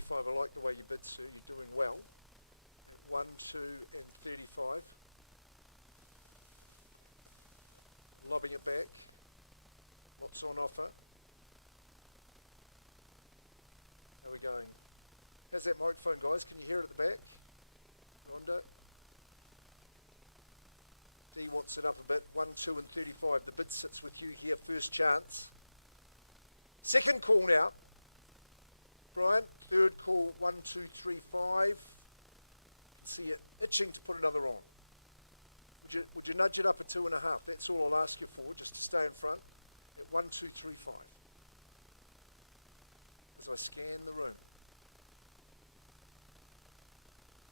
35. I like the way you bid, sir. You're doing well. At 1, 2 and 35. Lobbing it back. Lots on offer. How are we going? How's that microphone, guys? Can you hear it at the back? Rhonda? D wants it up a bit. 1, 2 and 35. The bid sits with you here. First chance. Second call now. Brian, third call, 1, 2, 3, 5. Can see it itching to put another on. Would you nudge it up a 2.5? That's all I'll ask you for, just to stay in front. At 1, 2, 3, 5. As I scan the room.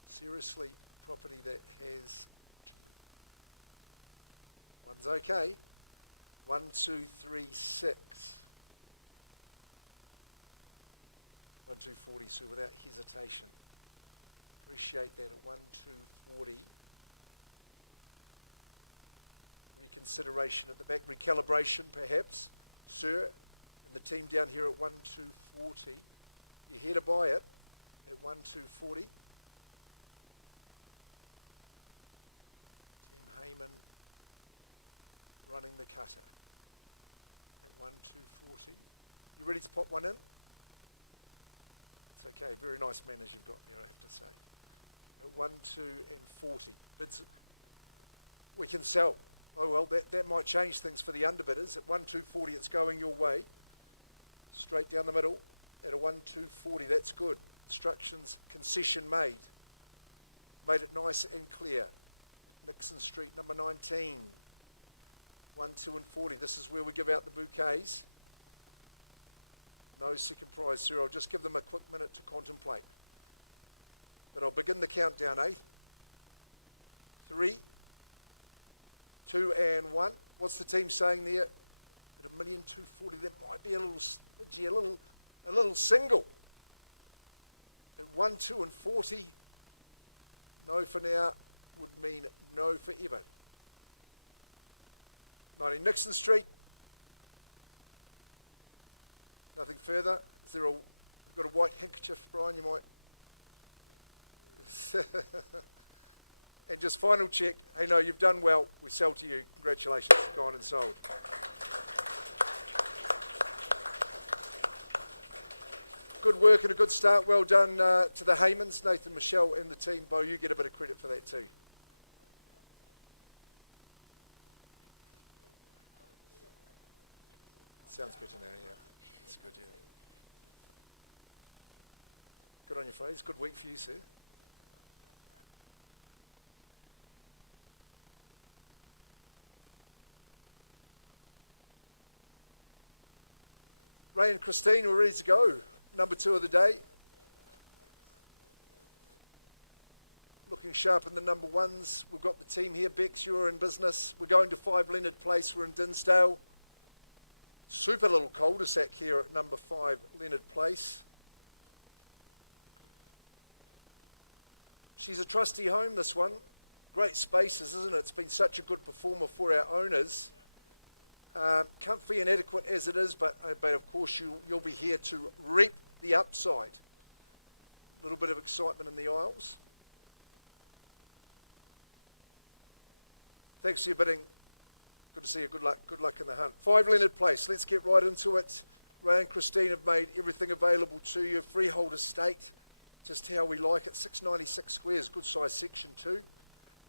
Seriously, property that has... One's okay. 1, 2, 3, 6. 1, 2, 40, so without hesitation. Appreciate that at 1, 2, 40. Reconsideration at the back, recalibration perhaps, sir, and the team down here at 1, 2, 40. You're here to buy it at 1, 2, 40. Team Heyman running the cutter at 1, 2, 40. You ready to pop one in? It's okay, very nice manners you've got there, I have to say. At 1, 2 and 40. Bids, we can sell. Oh well, that might change things for the underbidders. At 1, 2, 40, it's going your way. Straight down the middle at a 1, 2, 40. That's good. Instructions, concession made. Made it nice and clear. Nixon Street, number 19. 1, 2 and 40. This is where we give out the bouquets. No second prize, sir. I'll just give them a quick minute to contemplate. But I'll begin the countdown, eh? 3, 2 and 1. What's the team saying there? At 1,240,000, there might be a little smidgy, a little single. At 1, 2 and 40, no for now would mean no forever. 19 Nixon Street. Nothing further. Is there you've got a white handkerchief, Brian? You might. And just final check. Hey, no, you've done well. We sell to you. Congratulations. Gone and sold. Good work and a good start. Well done to the Heymans, Nathan, Michelle, and the team. Bo, you get a bit of credit for that too. Sounds better now, yeah. That's good, yeah. Good on your phrase. Good week for you, sir. Ray and Christine, we're ready to go. Number 2 of the day. Looking sharp in the number 1s. We've got the team here. Bex, you're in business. We're going to 5 Leonard Place. We're in Dinsdale. Super little cul-de-sac here at number 5 Leonard Place. She's a trusty home, this one. Great spaces, isn't it? It's been such a good performer for our owners. Comfy and adequate as it is, but of course you'll be here to reap the upside. A little bit of excitement in the aisles. Thanks for your bidding. Good to see you. Good luck in the hunt. 5 Leonard Place. Let's get right into it. Ray and Christine have made everything available to you. Freehold estate, just how we like it. 696 squares, good size section too.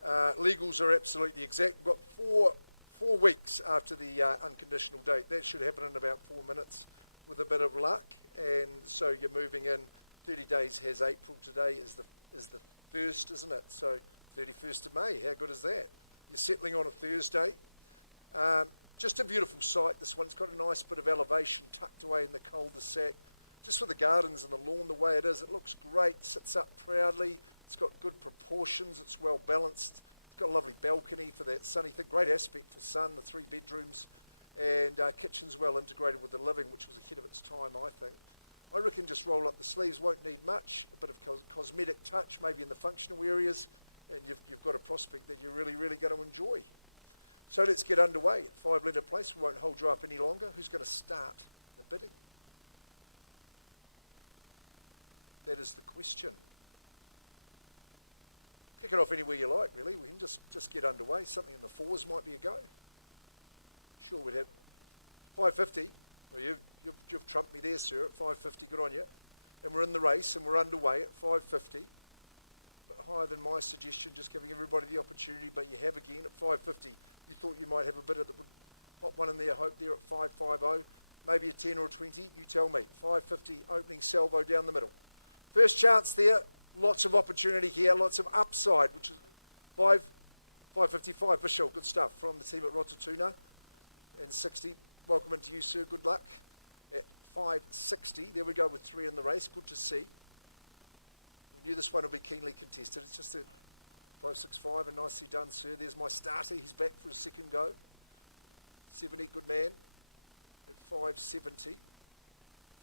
Legals are absolutely exact. We've got four weeks after the unconditional date. That should happen in about 4 minutes with a bit of luck. And so you're moving in. 30 days has April. Today is the 1st, isn't it? So 31st of May. How good is that? You're settling on a Thursday. Just a beautiful site. This one's got a nice bit of elevation tucked away in the cul-de-sac. Just for the gardens and the lawn the way it is, it looks great. Sits up proudly. It's got good proportions. It's well balanced. It's got a lovely balcony for that sunny thing. Great aspect for sun, the 3 bedrooms. And kitchen's well integrated with the living, which was ahead of its time, I think. I reckon just roll up the sleeves. Won't need much. A bit of cosmetic touch, maybe in the functional areas. And you've got a prospect that you're really, really going to enjoy. So let's get underway at 5 Leonard Place. We won't hold you up any longer. Who's going to start the bidding? That is the question. Kick it off anywhere you like, really. We can just get underway. Something in the fours might be a go. Sure, we'd have 550. Well, you've trumped me there, sir, at 550. Good on you. And we're in the race, and we're underway at 550. But higher than my suggestion, just giving everybody the opportunity. But you have again at 550. You thought you might have a bit of that would pop one in there. Hope there at 550. Maybe a 10 or a 20. You tell me. 550 opening salvo down the middle. First chance there. Lots of opportunity here. Lots of upside, which is 555. Vishal, good stuff from the team at Rotatuna. And 60. Welcome into you, sir. Good luck. At 560. There we go with 3 in the race. Good to see. We knew this one would be keenly contested. It's just that 565 and nicely done, sir. There's my starter. He's back for his second go. 70, good man. At 570.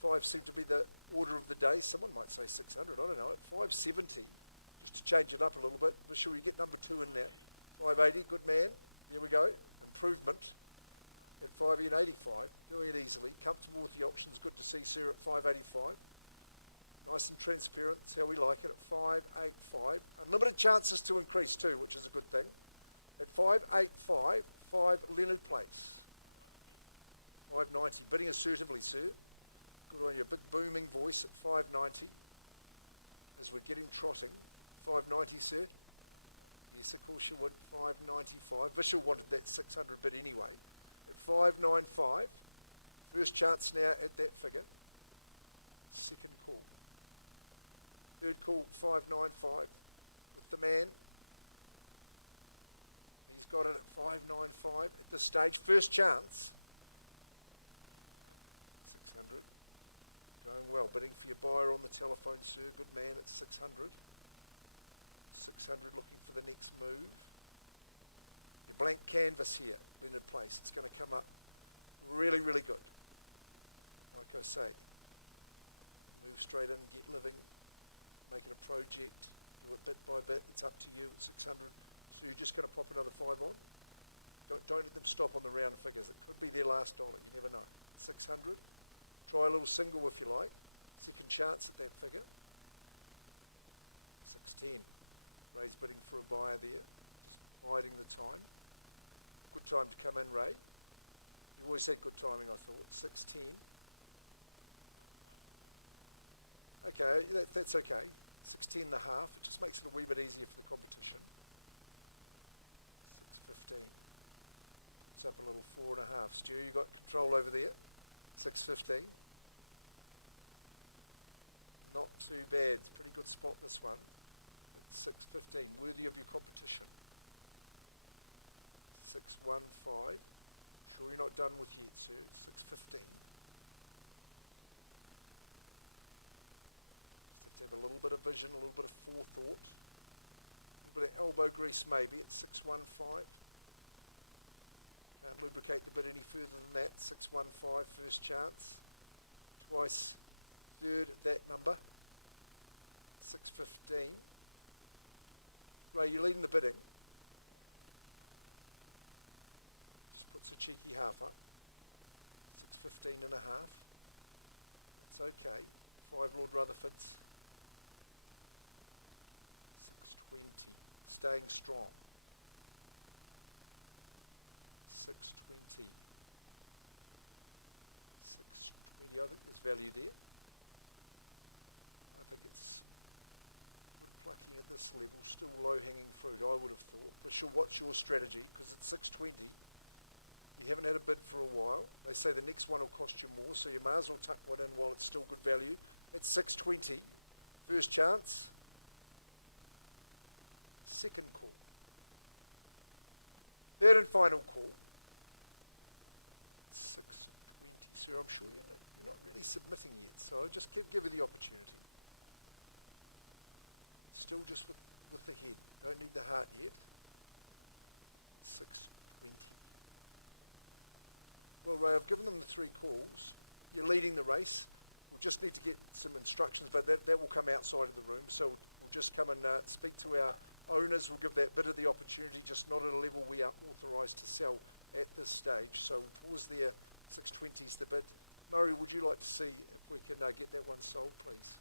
5 seemed to be the order of the day. Someone might say 600. I don't know. At 570, just to change it up a little bit. But sure, you get number 2 in there. 580, good man. There we go. Improvement. At 585, doing it easily. Comfortable with the options. Good to see, sir, at 585. Nice and transparent. That's how we like it at 585. Unlimited chances to increase too, which is a good thing. At 585, 5 Leonard Place. 590. Bidding assertively, sir. Good on you. Big booming voice at 590. As we're getting trotting. 590, sir. Yes, of course you would. 595. Vishal wanted that 600 bid anyway. At 595. First chance now at that figure. Second call. Third call, 595 with the man. He's got it at 595 at this stage. First chance. 600. Going well. Bidding for your buyer on the telephone, sir. Good man at 600. 600 looking for the next move. Your blank canvas here, Leonard Place. It's going to come up really, really good. Like I say, move straight in, get living, make it a project, do it bit by bit. It's up to you at 600. So you're just going to pop another 5 on. Don't let them stop on the round figures. It could be their last dollar. You never know. 600. Try a little single if you like. Second chance at that figure. 610. Ray's bidding for a buyer there. Just biding the time. Good time to come in, Ray. You always had good timing, I thought. 610. Okay, that's okay. 610 and a half. It just makes it a wee bit easier for the competition. 615. It's up a little 4.5. Stu, you got control over there. 615. Not too bad. It's a pretty good spot, this one. At 615. Worthy of your competition. 615. Sure you're not done with yet, sir. 615. Just have to have a little bit of vision, a little bit of forethought. A little bit of elbow grease maybe at 615. Can't lubricate the bid any further than that. 615, first chance. Twice, third, that number. 615. Ray, you're leading the bidding. Just puts a cheeky half up. 615 and a half. That's okay. 5 Lord Rutherfords. 620. Staying strong. 620. 620. I think there's value there. I think it's good plucking at this level. Still low-hanging fruit, I would have thought. But sure, what's your strategy? Because at 620, you haven't had a bid for a while. They say the next one will cost you more, so you may as well tuck one in while it's still good value. At 620, first chance. Second call. Third and final call. 620, sir. I'm sure you're not really submitting yet, so I'll just give you the opportunity. Still just with the head. Don't need the heart yet. 620. Well, Ray, I've given them the 3 calls. You're leading the race. We'll just need to get some instructions, but that will come outside of the room. So we'll just come and speak to our owners. We'll give that bit of the opportunity, just not at a level we are authorised to sell at this stage. So we'll pause there. 620 is the bid. Murray, would you like to see if we can get that one sold, please?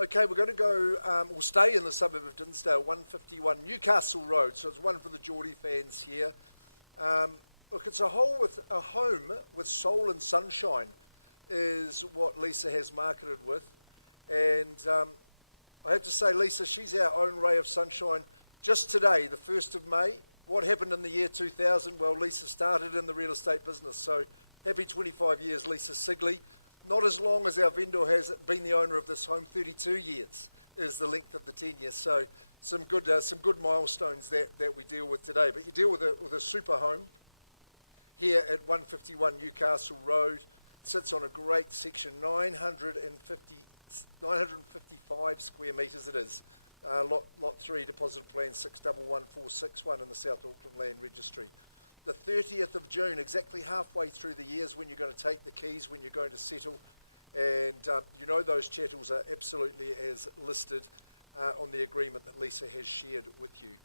Okay, we're going to go, we'll stay in the suburb of Dinsdale, 151 Newcastle Road. So it's one for the Geordie fans here. Look, it's a home with soul and sunshine is what Lisa has marketed with. And I have to say, Lisa, she's our own ray of sunshine. Just today, the 1st of May, what happened in the year 2000? Well, Lisa started in the real estate business. So happy 25 years, Lisa Sigley. Not as long as our vendor has been the owner of this home, 32 years is the length of the tenure. So some good milestones that we deal with today. But you deal with a super home here at 151 Newcastle Road. Sits on a great section, 955 square metres it is. Lot 3, deposit plan 611461 in the South Auckland Land Registry. The 30th of June, exactly halfway through the years when you're going to take the keys, when you're going to settle. And you know those chattels are absolutely as listed on the agreement that Lisa has shared with you.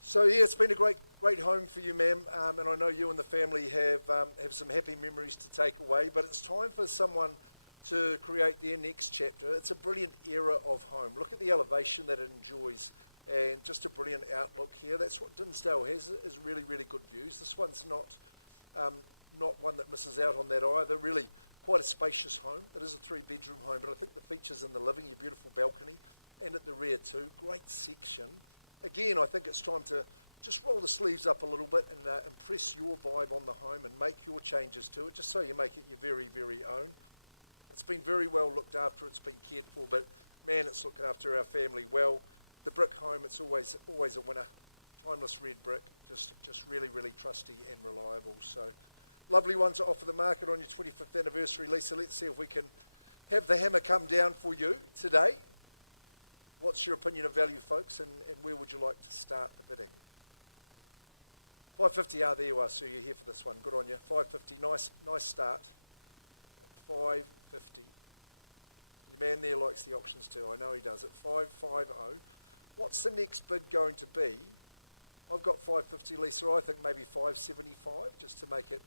So yeah, it's been a great home for you, ma'am, and I know you and the family have some happy memories to take away, but it's time for someone to create their next chapter. It's a brilliant era of home. Look at the elevation that it enjoys. And just a brilliant outlook here. That's what Dinsdale has, is really, really good views. This one's not one that misses out on that either. Really quite a spacious home. It is a 3-bedroom home, but I think the features in the living, your beautiful balcony, and at the rear too. Great section. Again, I think it's time to just roll the sleeves up a little bit and impress your vibe on the home and make your changes to it, just so you make it your very, very own. It's been very well looked after. It's been cared for, but man, it's looked after our family well. The brick home, it's always a winner. Timeless red brick, just really, really trusty and reliable. So lovely one to offer the market on your 25th anniversary, Lisa. Let's see if we can have the hammer come down for you today. What's your opinion of value, folks, and where would you like to start the bidding? 550, there you are, Sue, you're here for this one. Good on you. 550, nice start. 550. Your man there likes the auctions too, I know he does. At 550. What's the next bid going to be? I've got 550, Lisa. I think maybe 575, just to make it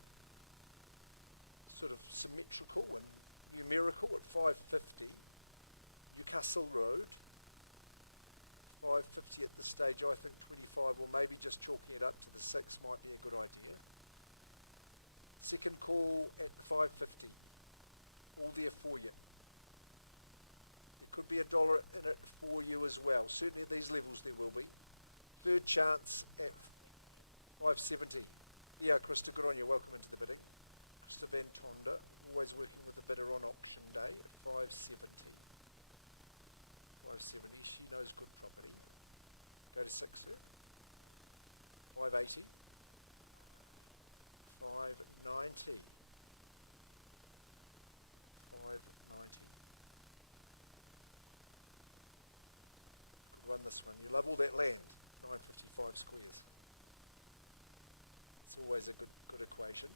sort of symmetrical and numerical at 550. Newcastle Road. 550 at this stage. I think 25, or maybe just chalking it up to the 6 might be a good idea. Second call at the 550. All there for you. There could be $1 in it for you as well. Certainly at these levels there will be. Third chance at 570. Yeah, Krista, good on you. Welcome into the bidding. Krista Van Tonda, always working with the bidder on auction day at 570. 570. She knows good property. Go to 6, sir. 580. 590. 590. Run this one. You love all that land, 955 squares. It's always a good equation.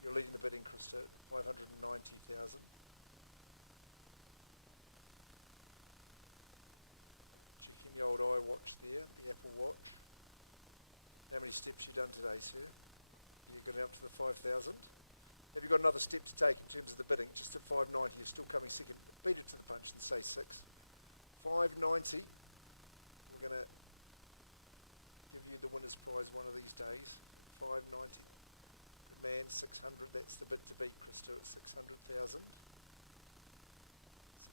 You're leading the bidding, Krista, 590,000. Checking the old iWatch there, the Apple Watch. How many steps you done today, sir? You're getting up to the 5,000. Have you got another step to take in terms of the bidding? Just at 590, you're still coming second. Beat it to the punch and say 6. 590. We're going to give you the winner's prize one of these days. 590. Good man, 600. That's the bid to beat, Krista, at 600,000.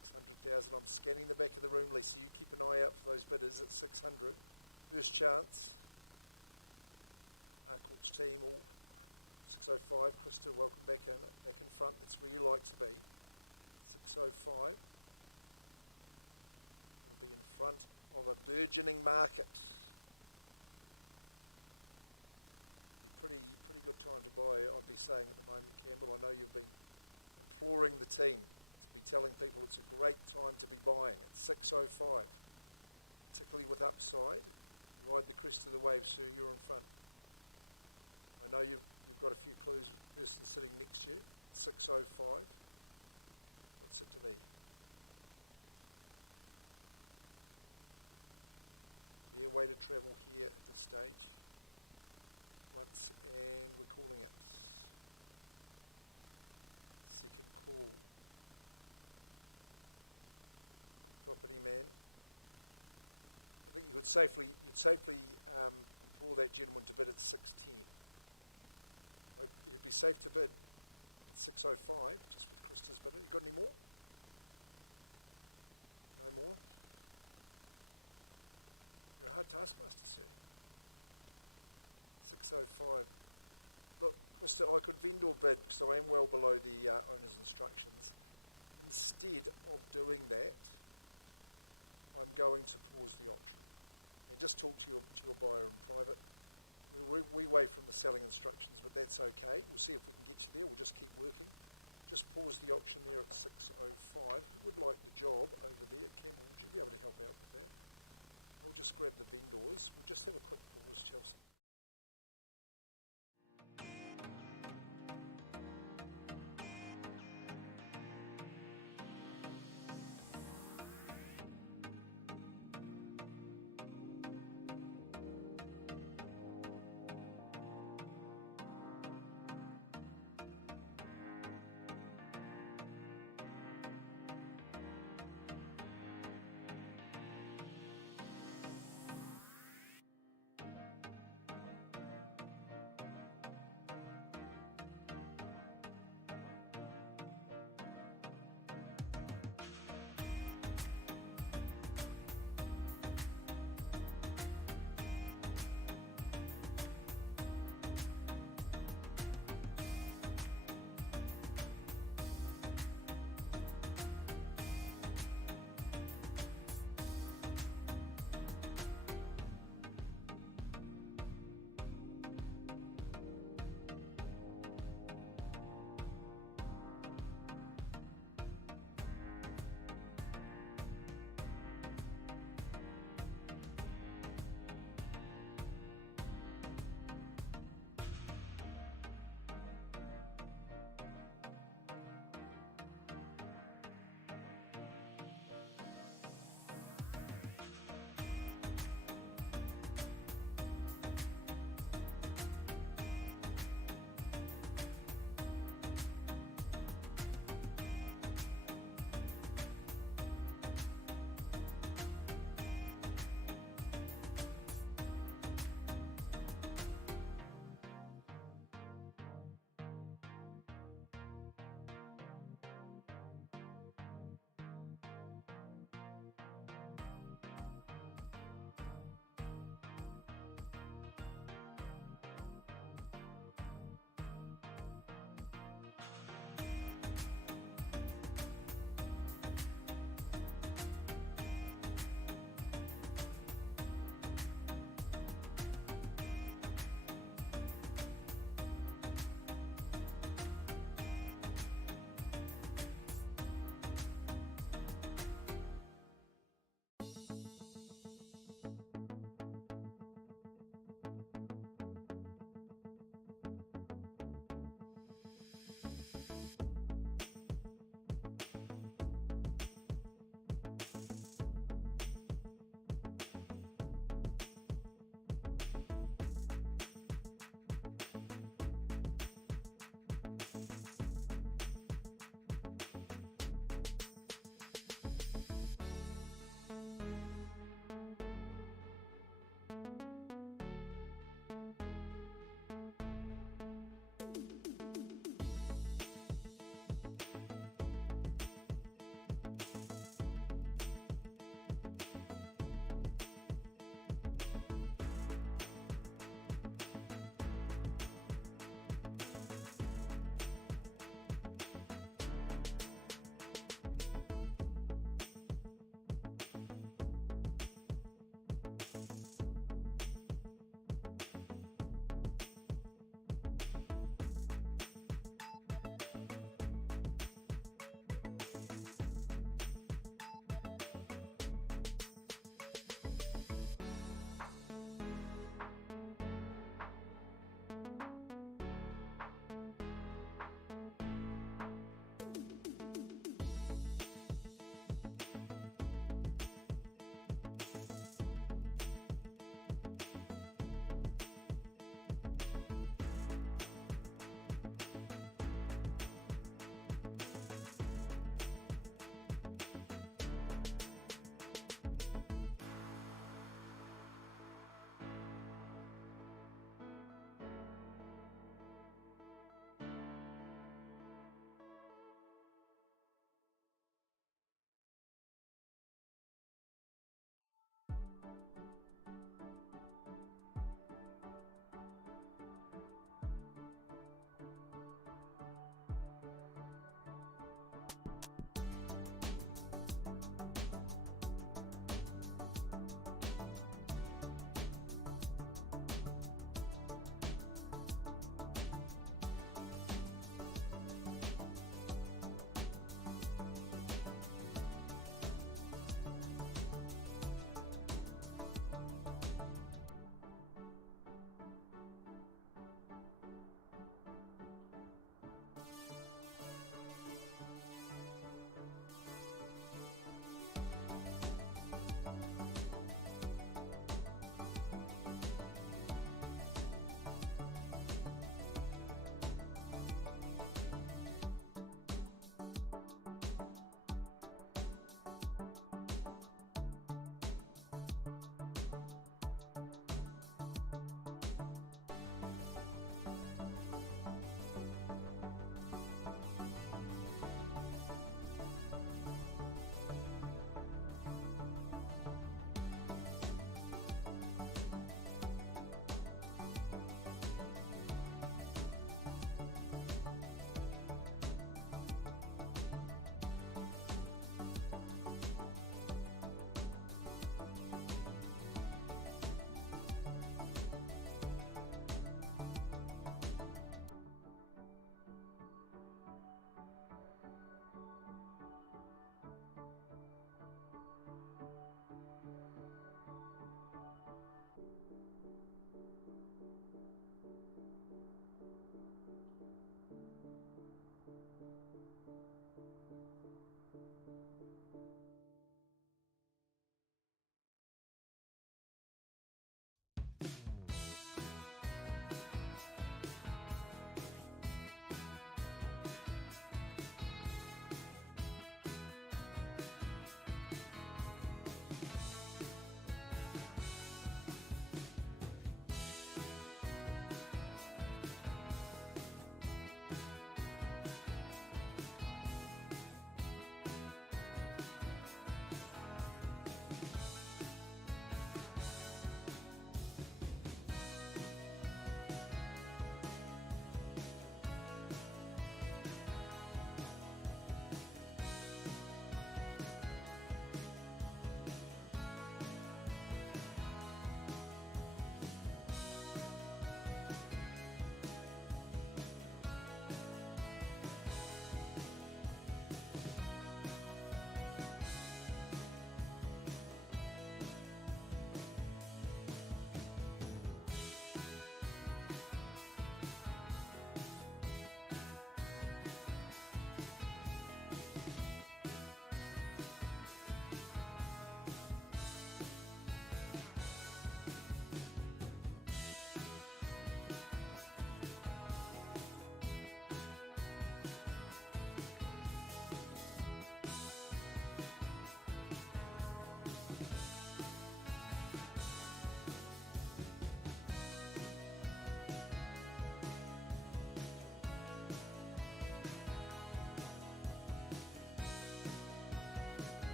600,000. I'm scanning the back of the room, Lisa. You keep an eye out for those bidders at 600. First chance. Harcourt's team, all 605. Krista, welcome back in front. That's where you like to be. 605. Be in front of a burgeoning market. Be pretty good time to buy, I'd be saying at the moment, Campbell. I know you've been imploring the team to be telling people it's a great time to be buying at 605, particularly with upside. Ride the crest of the wave, Sue. You're in front. I know you've got a few clues with the person sitting next to you. 605. What's it to be? Fair way to travel here at this stage. Once, and we're calling it. Second call. property man. I think you'd safely implore that gentleman to bid at 610. You'd be safe to bid at 605, just with Krista's bidder. You got any more? No more? You're a hard taskmaster, sir. 605. Look, Krista, I could vendor bid because I am well below the owner's instructions. Instead of doing that, I'm going to pause the auction and just talk to your buyer in private. We way from the selling instructions, but that's okay. We'll see if we can get you there. We'll just keep working. Just pause the auction there at 6:05. Who would like the job over there? Campbell, would you be able to help out with that? I'll just grab the vendors. We'll just have a quick pause, Chelsea.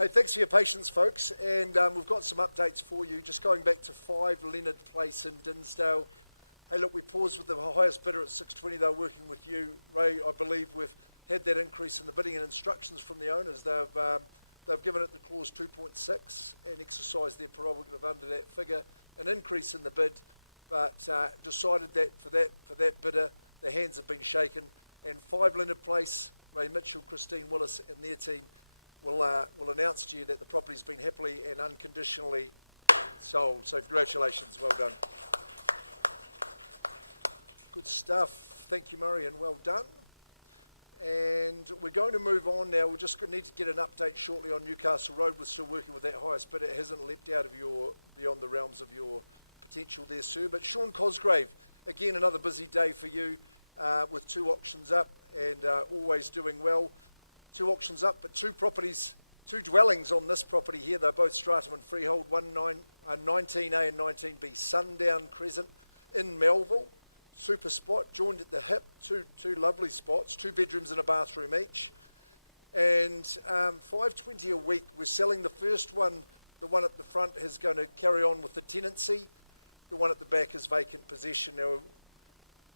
Hey, thanks for your patience, folks, and we've got some updates for you. Just going back to 5 Leonard Place in Dinsdale. Hey, look, we paused with the highest bidder at 620. They're working with you, Ray. I believe we've had that increase in the bidding and instructions from the owners. They've given it the clause 2.6 and exercised their prerogative under that figure, an increase in the bid, but decided that for that bidder, the hands have been shaken, and 5 Leonard Place, Ray Mitchell, Christine Willis, and their team will announce to you that the property's been happily and unconditionally sold. So congratulations, well done. Good stuff. Thank you, Murray, and well done. And we're going to move on now. We're just going to need to get an update shortly on Newcastle Road. We're still working with that highest bidder. It hasn't leapt out of beyond the realms of your potential there, sir. But Sean Cosgrave, again, another busy day for you with 2 auctions up and always doing well. 2 auctions up, but 2 properties, 2 dwellings on this property here. They're both stratum and freehold, 19A and 19B, Sundown Crescent in Melville. Super spot, joined at the hip, two lovely spots, 2 bedrooms and a bathroom each. And $520 a week. We're selling the first one. The one at the front is going to carry on with the tenancy. The one at the back is vacant possession. Now,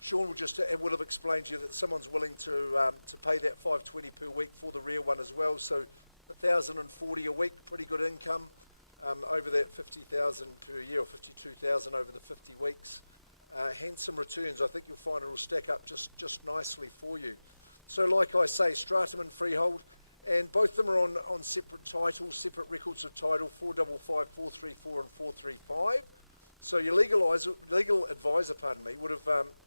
Sean will have explained to you that someone's willing to pay that $520 per week for the rear one as well. So $1,040 a week, pretty good income over that $50,000 per year, or $52,000 over the 50 weeks. Handsome returns. I think you'll find it will stack up just nicely for you. So like I say, stratum and freehold, and both of them are on separate titles, separate records of title, 455, 434 and 435. So your legal advisor,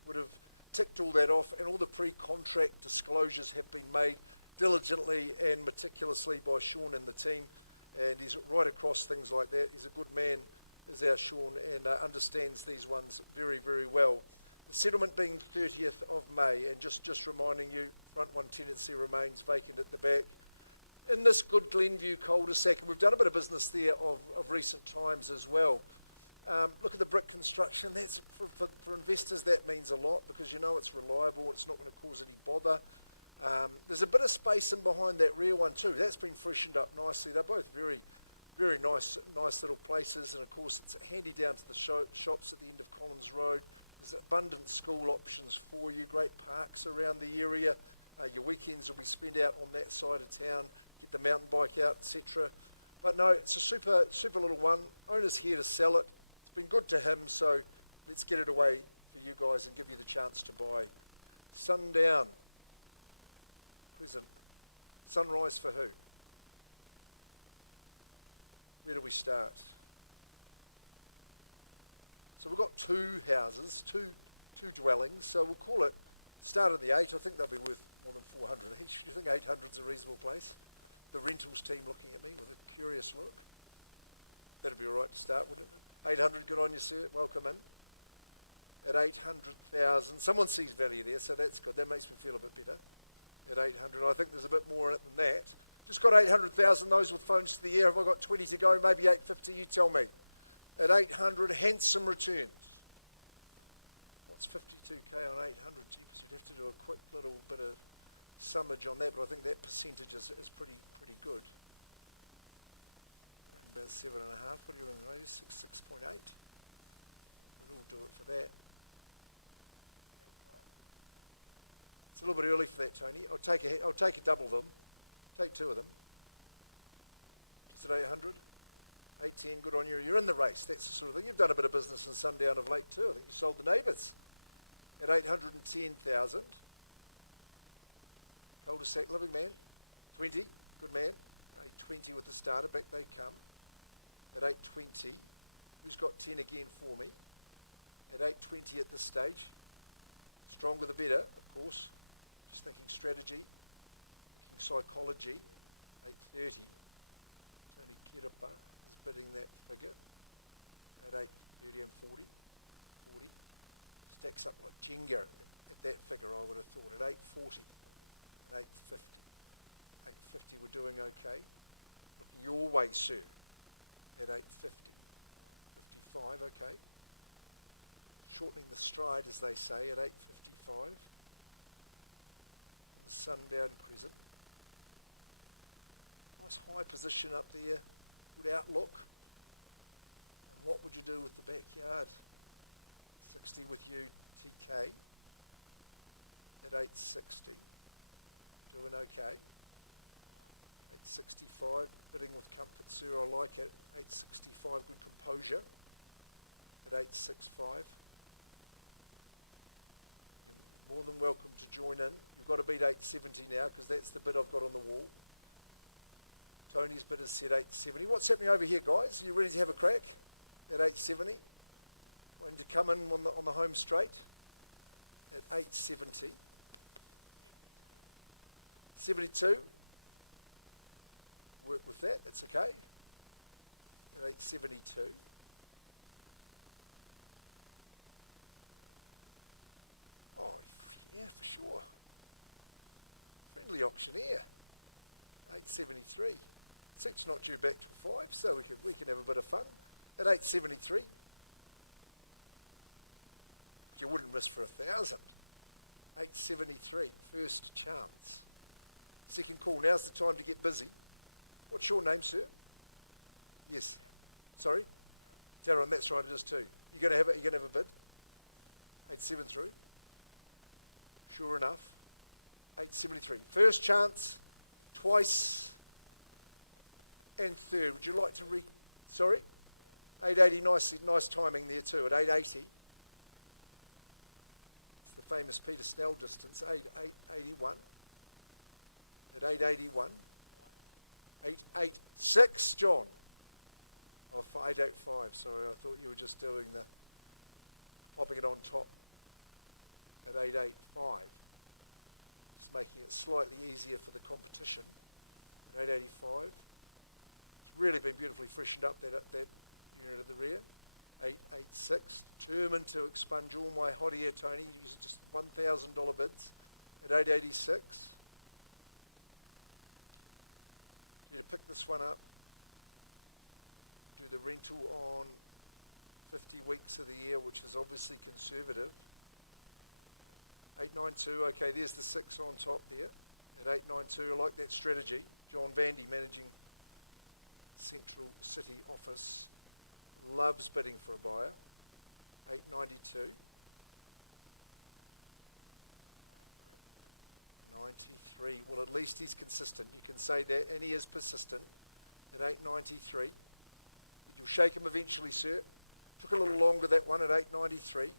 would have ticked all that off, and all the pre-contract disclosures have been made diligently and meticulously by Sean and the team, and he's right across things like that. He's a good man, is our Sean, and understands these ones very, very well. The settlement being 30th of May, and just reminding you, front one tenancy remains vacant at the back. In this good Glenview cul-de-sac, and we've done a bit of business there of recent times as well. Look at the brick construction. That's for investors, that means a lot, because you know it's reliable, it's not going to cause any bother. There's a bit of space in behind that rear one too. That's been freshened up nicely. They're both very, very nice little places, and of course it's handy down to the shops at the end of Collins Road. There's abundant school options for you, great parks around the area. Your weekends will be spent out on that side of town, get the mountain bike out, etc. But no, it's a super little one. Owner's here to sell it. Been good to him, so let's get it away for you guys and give you the chance to buy. Sundown Crescent. Sunrise for who? Where do we start? So we've got 2 houses, two dwellings, so we'll call it start of the 8. I think they'll be worth more than 400 each. Do you think 800's a reasonable place? The rentals team looking at me with a curious look. That'd be all right to start, wouldn't it? 800, good on you, sir. Welcome in. At 800,000, someone sees value there, so that's good. That makes me feel a bit better. At 800, I think there's a bit more in it than that. Just got 800,000. Those with phones to the air. Have I got 20 to go? Maybe 850. You tell me. At 800, handsome returns. What's 52k on 800? Jeepers, you'd have to do a quick little bit of summage on that, but I think that percentage is pretty good. About 7.5. What do you want? Maybe 6.8. We'd all do it for that. It's a little bit early for that, Tony. I'll take a double of them. Take 2 of them. Just at 800. 810. Good on you. You're in the race. That's the sort of thing. You've done a bit of business in Sundown of late too. I think you sold the neighbours at 810,000. Cul-de-sac living man. 20. Good man. 820 with the starter. Back they come. At 820, who's got 10 again for me? At 820 at this stage. Stronger the better, of course. Just thinking strategy, thinking psychology. 830. Tony Kirapa is bidding that figure at 830 and 40. 40. Stacks up like Jenga at that figure, I would have thought. At 840 and 850. 850 we're doing okay. Looking your way, sir. At 850. 55, okay. Shortening the stride, as they say, at 855. The Sundown Crescent. Nice high position up there, good outlook. And what would you do with the backyard? 60 with you, TK, at 860. Doing okay. 865, bidding with comfort, sir, I like it. 865, good composure at 865. You're more than welcome to join in. You've got to beat 870 now because that's the bid I've got on the wall. Tony's bid has said 870. What's happening over here, guys? Are you ready to have a crack at 870? Wanting to come in on the home straight at 870. 72. Work with that, that's okay. At 872. Oh, yeah, for sure. Friendly auctioneer. 873. Suit's not due back till 5, so we can have a bit of fun. At 873. You wouldn't miss for 1,000. 873, first chance. Second call, now's the time to get busy. What's your name, sir? Yes. Sorry? Taron, that's right, it is too. You're gonna have a bid? 873. Sure enough. 873. First chance, twice, and third. Would you like to sorry? 880, nice timing there too, at 880. It's the famous Peter Snell distance, 881. At 881. 886, John. Oh, 885, sorry, I thought you were just doing popping it on top at 885. Just making it slightly easier for the competition at 885. It's really been beautifully freshened up, that unit at the rear. 886, determined to expunge all my hot air, Tony. Use just $1,000 bids at 886. You to pick this one up, do the rental on 50 weeks of the year, which is obviously conservative. 892, okay, there's the 6 on top there. At 892, I like that strategy. John Vandy, managing Central City office, loves bidding for a buyer. 892. 93. Well, at least he's consistent. You can say that, and he is persistent at 893. But you'll shake him eventually, sir. Took a little longer, that one, at 893.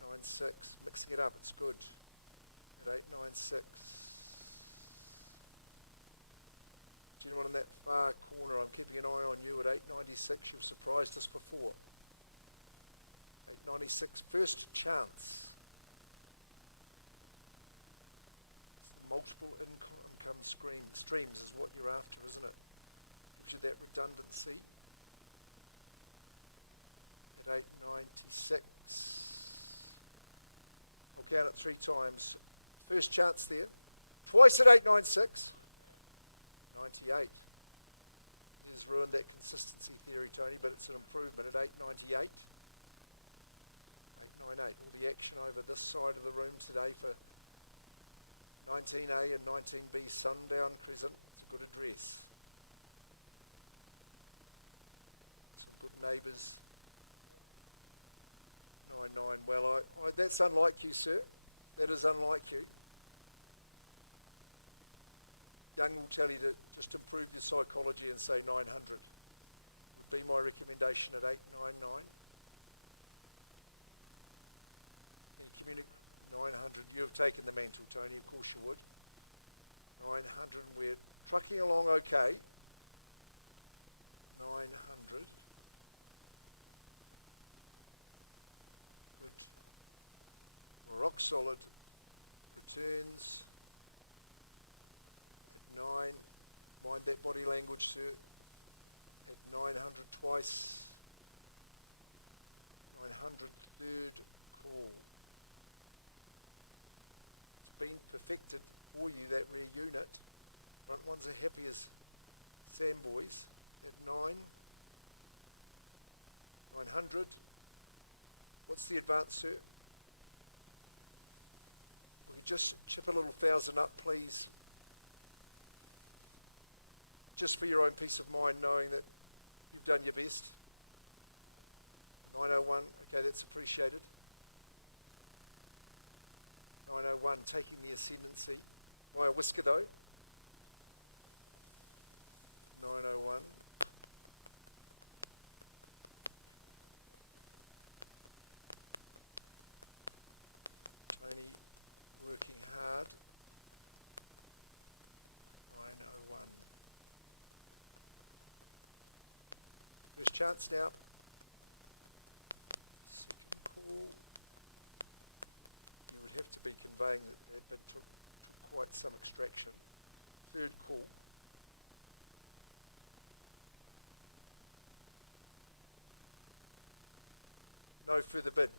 96. Mixing it up, it's good. At 896. Gentleman in that far corner, I'm keeping an eye on you at 896. You've surprised us before. 896, first chance. Multiple income streams is what you're after, isn't it? Gives you that redundancy. At 896. I'll count it 3 times. First chance there. Twice at 896. 98. It has ruined that consistency theory, Tony, but it's an improvement at 898. 898. All the action over this side of the room today for 19A and 19B Sundown Crescent. It's a good address. Some good neighbours. 99. Well, that's unlike you, sir. That is unlike you. Young will tell you to just improve your psychology and say 900. Would be my recommendation at 899. Any 900, you have taken the mantle, Tony, of course you would. 900, and we're trucking along okay. 900. Good. Rock solid. Returns at 9. Mind that body language, sir. At 900 twice. 900, third call. Been perfected for you, that rear unit. Front ones are happy as sandboys at 900. What's the advance, sir? We could just chip a little 1,000 up, please, just for your own peace of mind, knowing that you've done your best. 901, okay, that's appreciated. 901, taking the ascendancy by a whisker though. 901. Tony working hard. 901. First chance now. Second call. You would have to be conveying that that bid took quite some extraction. Third call. No further bid.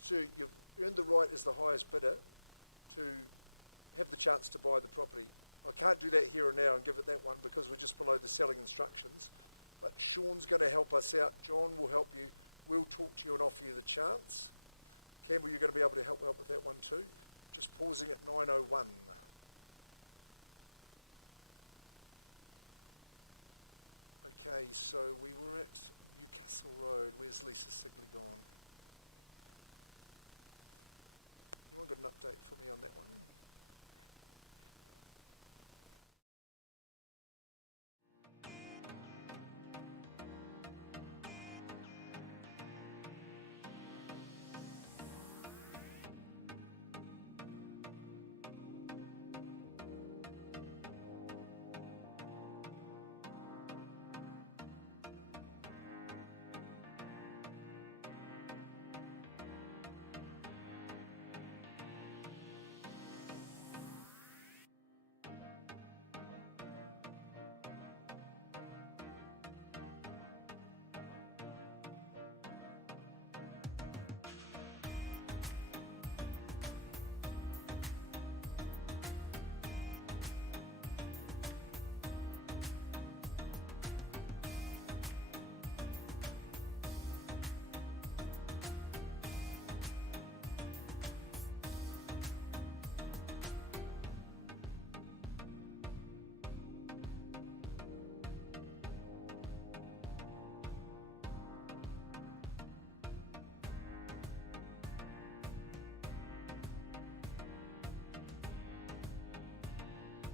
So you've earned the right as the highest bidder to have the chance to buy the property. I can't do that here and now and give it that one because we're just below the selling instructions. But Sean's going to help us out. John will help you. We'll talk to you and offer you the chance. Campbell, you're going to be able to help out with that one too. Just pausing at 901. Okay, so we were at Newcastle Road. Where's Lisa Sigley gone? Anyone got an update for me on that one?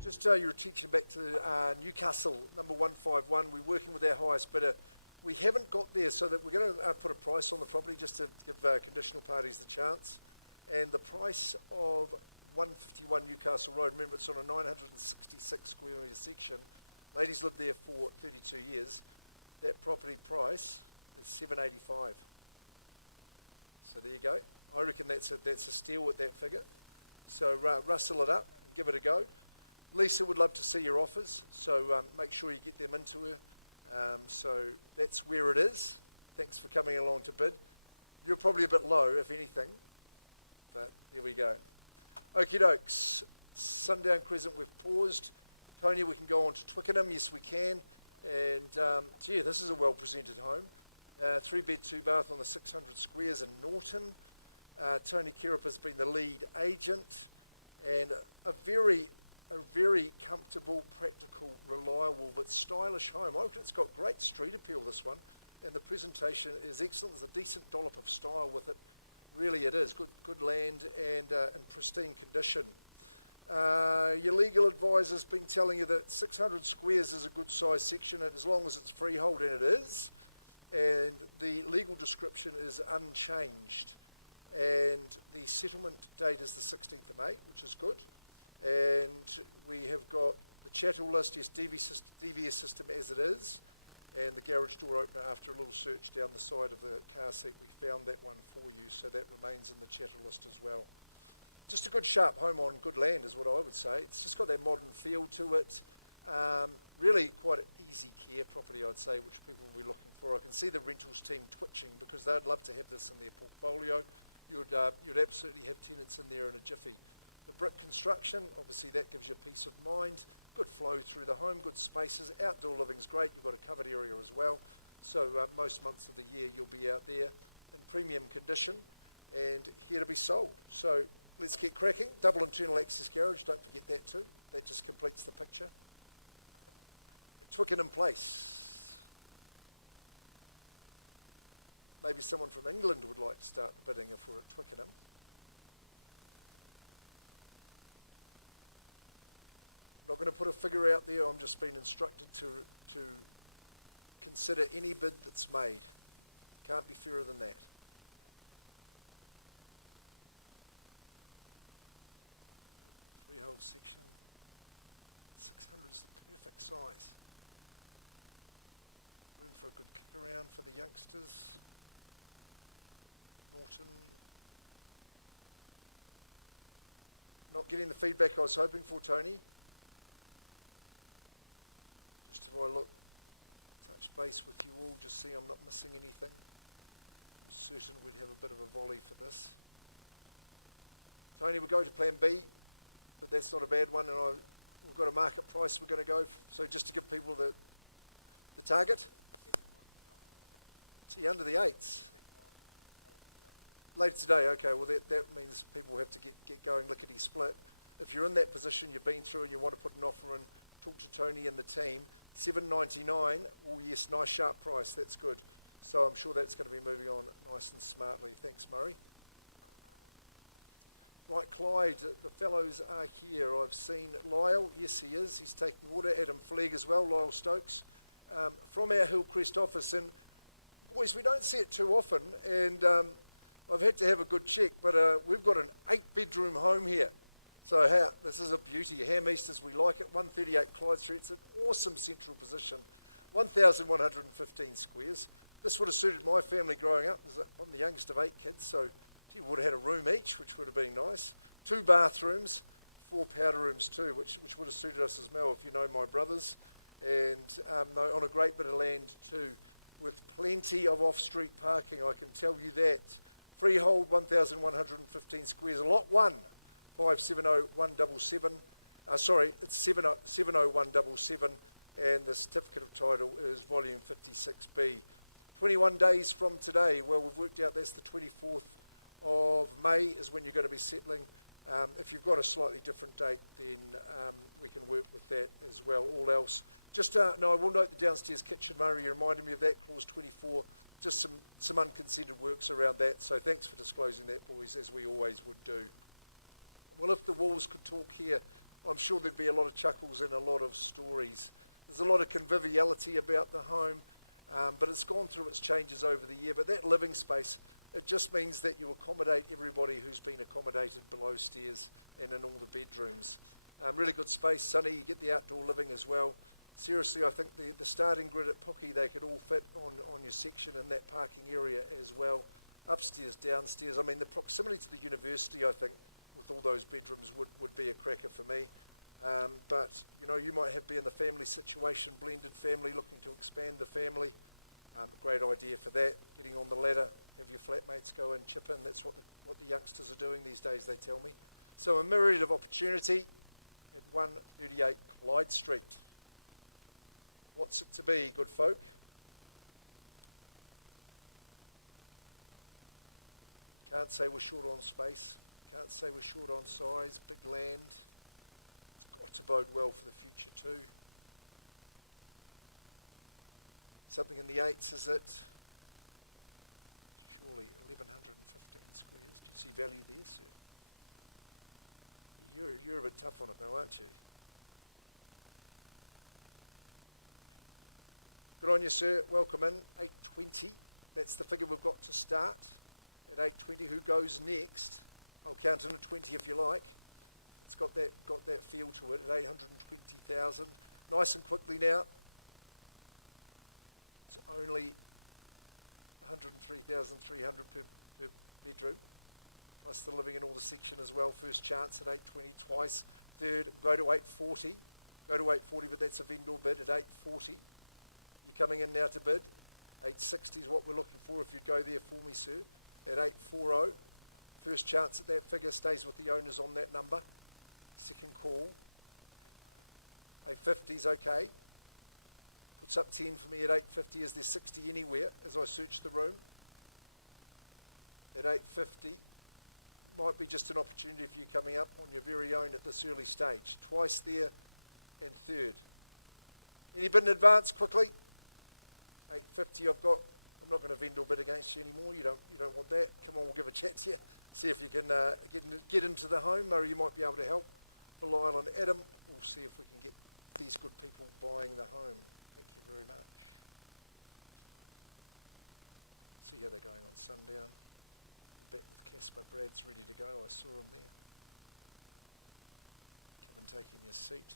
Just your attention back to Newcastle, number 151. We're working with our highest bidder. We haven't got there, so that we're going to put a price on the property just to give conditional parties the chance. And the price of 151 Newcastle Road, remember it's on a 966 square metre section. Ladies lived there for 32 years. That property price is $785. So there you go. I reckon that's a steal at that figure. So rustle it up and give it a go. Lisa would love to see your offers, so make sure you get them into her. So that's where it is. Thanks for coming along to bid. You're probably a bit low, if anything, but there we go. Okie dokes. Sundown Crescent, we've paused. Tony, we can go on to Twickenham. Yes, we can. And gee, this is a well-presented home. 3-bed, 2-bath on the 600 squares in Norton. Tony Kirrup has been the lead agent, and a very comfortable, practical, reliable, but stylish home. I reckon it's got great street appeal, this one, and the presentation is excellent. There's a decent dollop of style with it. Really it is. Good land and in pristine condition. Your legal advisor's been telling you that 600 squares is a good size section, and as long as it's freehold, and it is, and the legal description is unchanged, and the settlement date is the 16th of May, which is good. And we have got the chattel list, yes, DVS system as it is, and the garage door opener. After a little search down the side of the car seat, we found that one for you, so that remains in the chattel list as well. Just a good sharp home on good land is what I would say. It's just got that modern feel to it. Really quite an easy care property, I'd say, which people will be looking for. I can see the rentals team twitching because they'd love to have this in their portfolio. You'd absolutely have tenants in there in a jiffy. The brick construction, obviously that gives you peace of mind. Good flow through the home, good spaces. Outdoor living's great. You've got a covered area as well. So most months of the year you'll be out there in premium condition and here to be sold. So let's get cracking. Double internal access garage, don't forget that too. That just completes the picture. Twickenham Place. Maybe someone from England would like to start the bidding if we're at Twickenham. I'm not going to put a figure out there. I'm just being instructed to consider any bid that's made. Can't be fairer than that. Freehold section. 600 is the perfect size. Room for a good kick around for the youngsters. Norton. Not getting the feedback I was hoping for, Tony. Just if I look, touch base with you all, just see I'm not missing anything. I'm certain we'd have a bit of a volley for this. Tony, we'll go to plan B, but that's not a bad one, and we've got a market price we're going to go for. So just to give people the target. See, under the eights. Later today, okay, well that means people have to get going lickety split. If you're in that position, you've been through and you want to put an offer in, talk to Tony and the team. $7.99, oh yes, nice sharp price, that's good. So I'm sure that's going to be moving on nice and smartly. Thanks, Murray. Right, Clyde, the fellows are here. I've seen Lyle, yes he is, he's taking order. Adam Flegg as well, Lyle Stokes, from our Hillcrest office. And boys, we don't see it too often, and I've had to have a good check, but we've got an 8-bedroom home here. So this is a beauty. Ham-Easters, we like it. 138 Clyde Street. It's an awesome central position. 1,115 squares. This would have suited my family growing up. I'm the youngest of 8 kids, so gee, we would have had a room each, which would have been nice. 2 bathrooms, 4 powder rooms too, which would have suited us as well, if you know my brothers. And on a great bit of land too, with plenty of off-street parking, I can tell you that. Freehold, 1,115 squares. Lot 1. 570177, sorry, it's 70177, and the certificate of title is volume 56B. 21 days from today, well, we've worked out that's the 24th of May is when you're going to be settling. If you've got a slightly different date, then we can work with that as well. All else, just no, I will note the downstairs kitchen, Murray, you reminded me of that, clause 24, just some unconsented works around that, so thanks for disclosing that, boys, as we always would do. Well, if the walls could talk here, I'm sure there'd be a lot of chuckles and a lot of stories. There's a lot of conviviality about the home, but it's gone through its changes over the year. But that living space, it just means that you accommodate everybody who's been accommodated below stairs and in all the bedrooms. Really good space, sunny, you get the outdoor living as well. Seriously, I think the starting grid at Pookie, they could all fit on your section in that parking area as well. Upstairs, downstairs, I mean the proximity to the university, I think, with all those bedrooms would be a cracker for me. But, you know, you might be in the family situation, blended family, looking to expand the family. Great idea for that. Getting on the ladder, have your flatmates go and chip in. That's what the youngsters are doing these days, they tell me. So a myriad of opportunity at 138 Clyde Street. What's it to be, good folk? Can't say we're short on space. Can't say we're short on size, big land. It's got to bode well for the future too. Something in the 8s, is it? Surely 1,115 squares. Do you see value there, sir? You're a bit tough on it though, aren't you? Good on you, sir. Welcome in. 820. That's the figure we've got to start. At 820, who goes next? I'll count in a 20 if you like. It's got that feel to it at 820,000. Nice and quickly now. It's only 103,300 per bedroom, plus the living in all the section as well. First chance at 820 twice. Third, go to 840. Go to 840, but that's a vendor bid at 840. You're coming in now to bid. 860 is what we're looking for if you'd go there for me, sir. At 840. First chance at that figure, stays with the owners on that number. Second call. 850 is okay. Puts up 10 for me at 850. Is there 60 anywhere as I search the room? At 850. Might be just an opportunity for you coming up on your very own at this early stage. Twice there and third. Any bid in advance quickly? 850 I've got. I'm not going to vendor bid against you anymore. You don't want that. Come on, we'll give a chat to you. See if you can get into the home. Murray, you might be able to help. For Lyle and Adam, we'll see if we can get these good people buying the home. Thank you very much. See how they're going on Sundown. Back with Casper. Brad's ready to go. I saw him there. Come and take in your seat.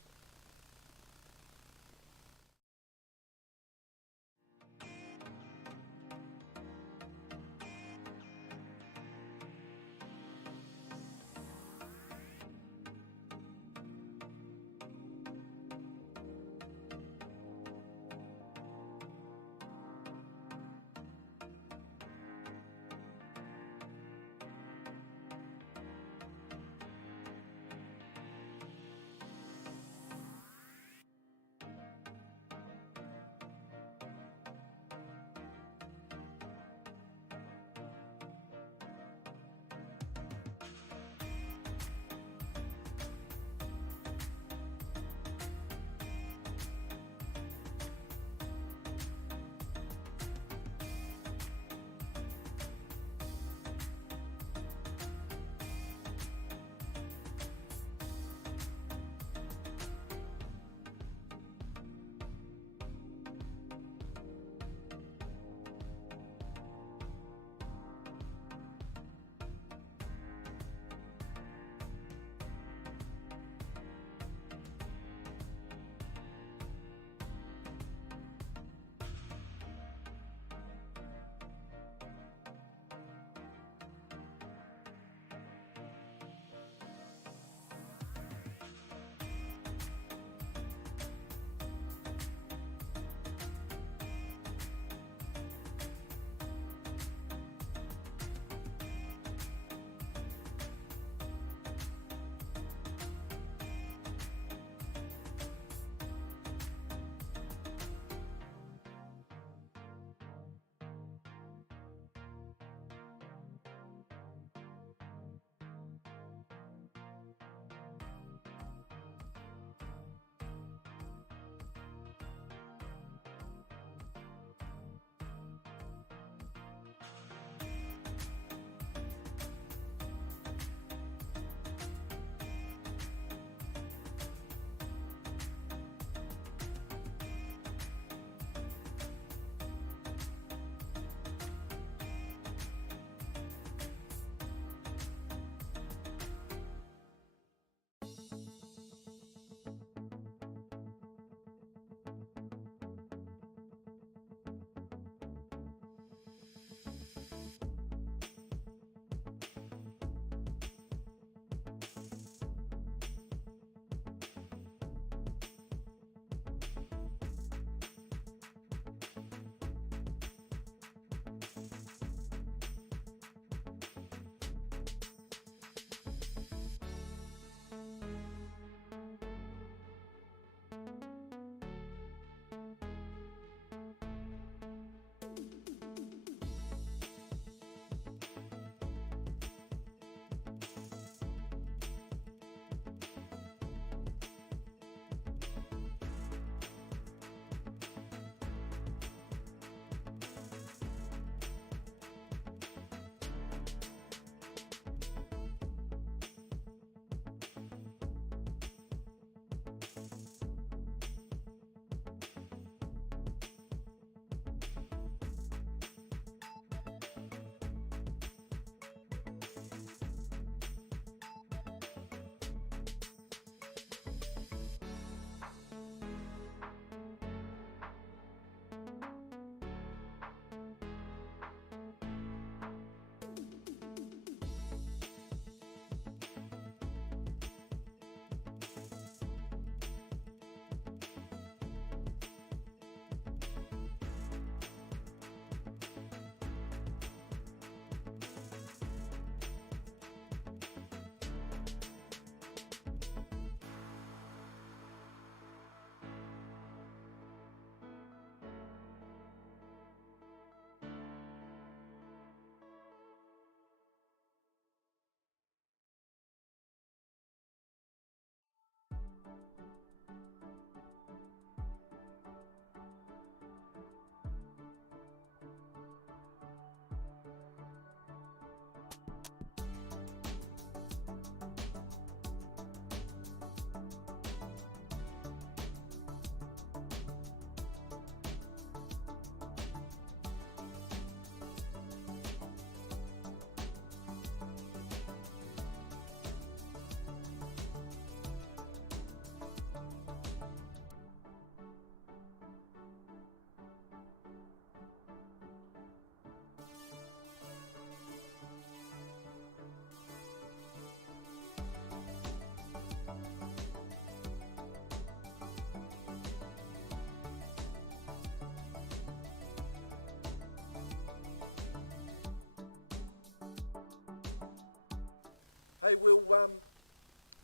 Hey, we'll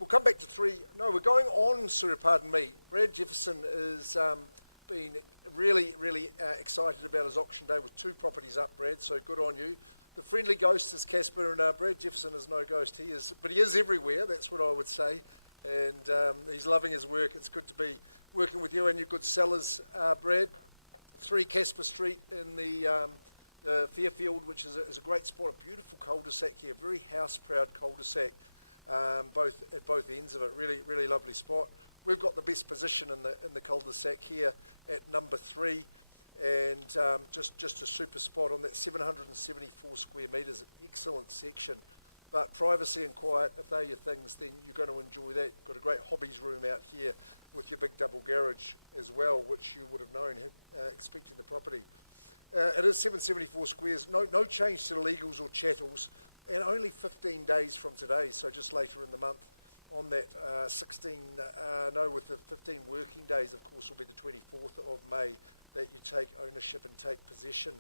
come back to three. No, we're going on, sir, pardon me. Brad Jefferson is been really excited about his auction day with 2 properties up, Brad, so good on you. The friendly ghost is Casper, and Brad Jefferson is no ghost. But he is everywhere, that's what I would say. And he's loving his work. It's good to be working with you and your good sellers, Brad. 3 Casper Street in the Fairfield, which is a great spot, a beautiful cul-de-sac here, very house-proud cul-de-sac, both at both ends of it. Really lovely spot. We've got the best position in the cul-de-sac here at number 3, and just a super spot on that 774 square metres, an excellent section. But privacy and quiet, if they're your things, then you're going to enjoy that. You've got a great hobbies room out here with your big double garage as well, which you would have known expecting the property. It is 774 squares, no change to the legals or chattels, and only 15 days from today, so just later in the month. On that with the 15 working days, of course, will be the 24th of May that you take ownership and take possession.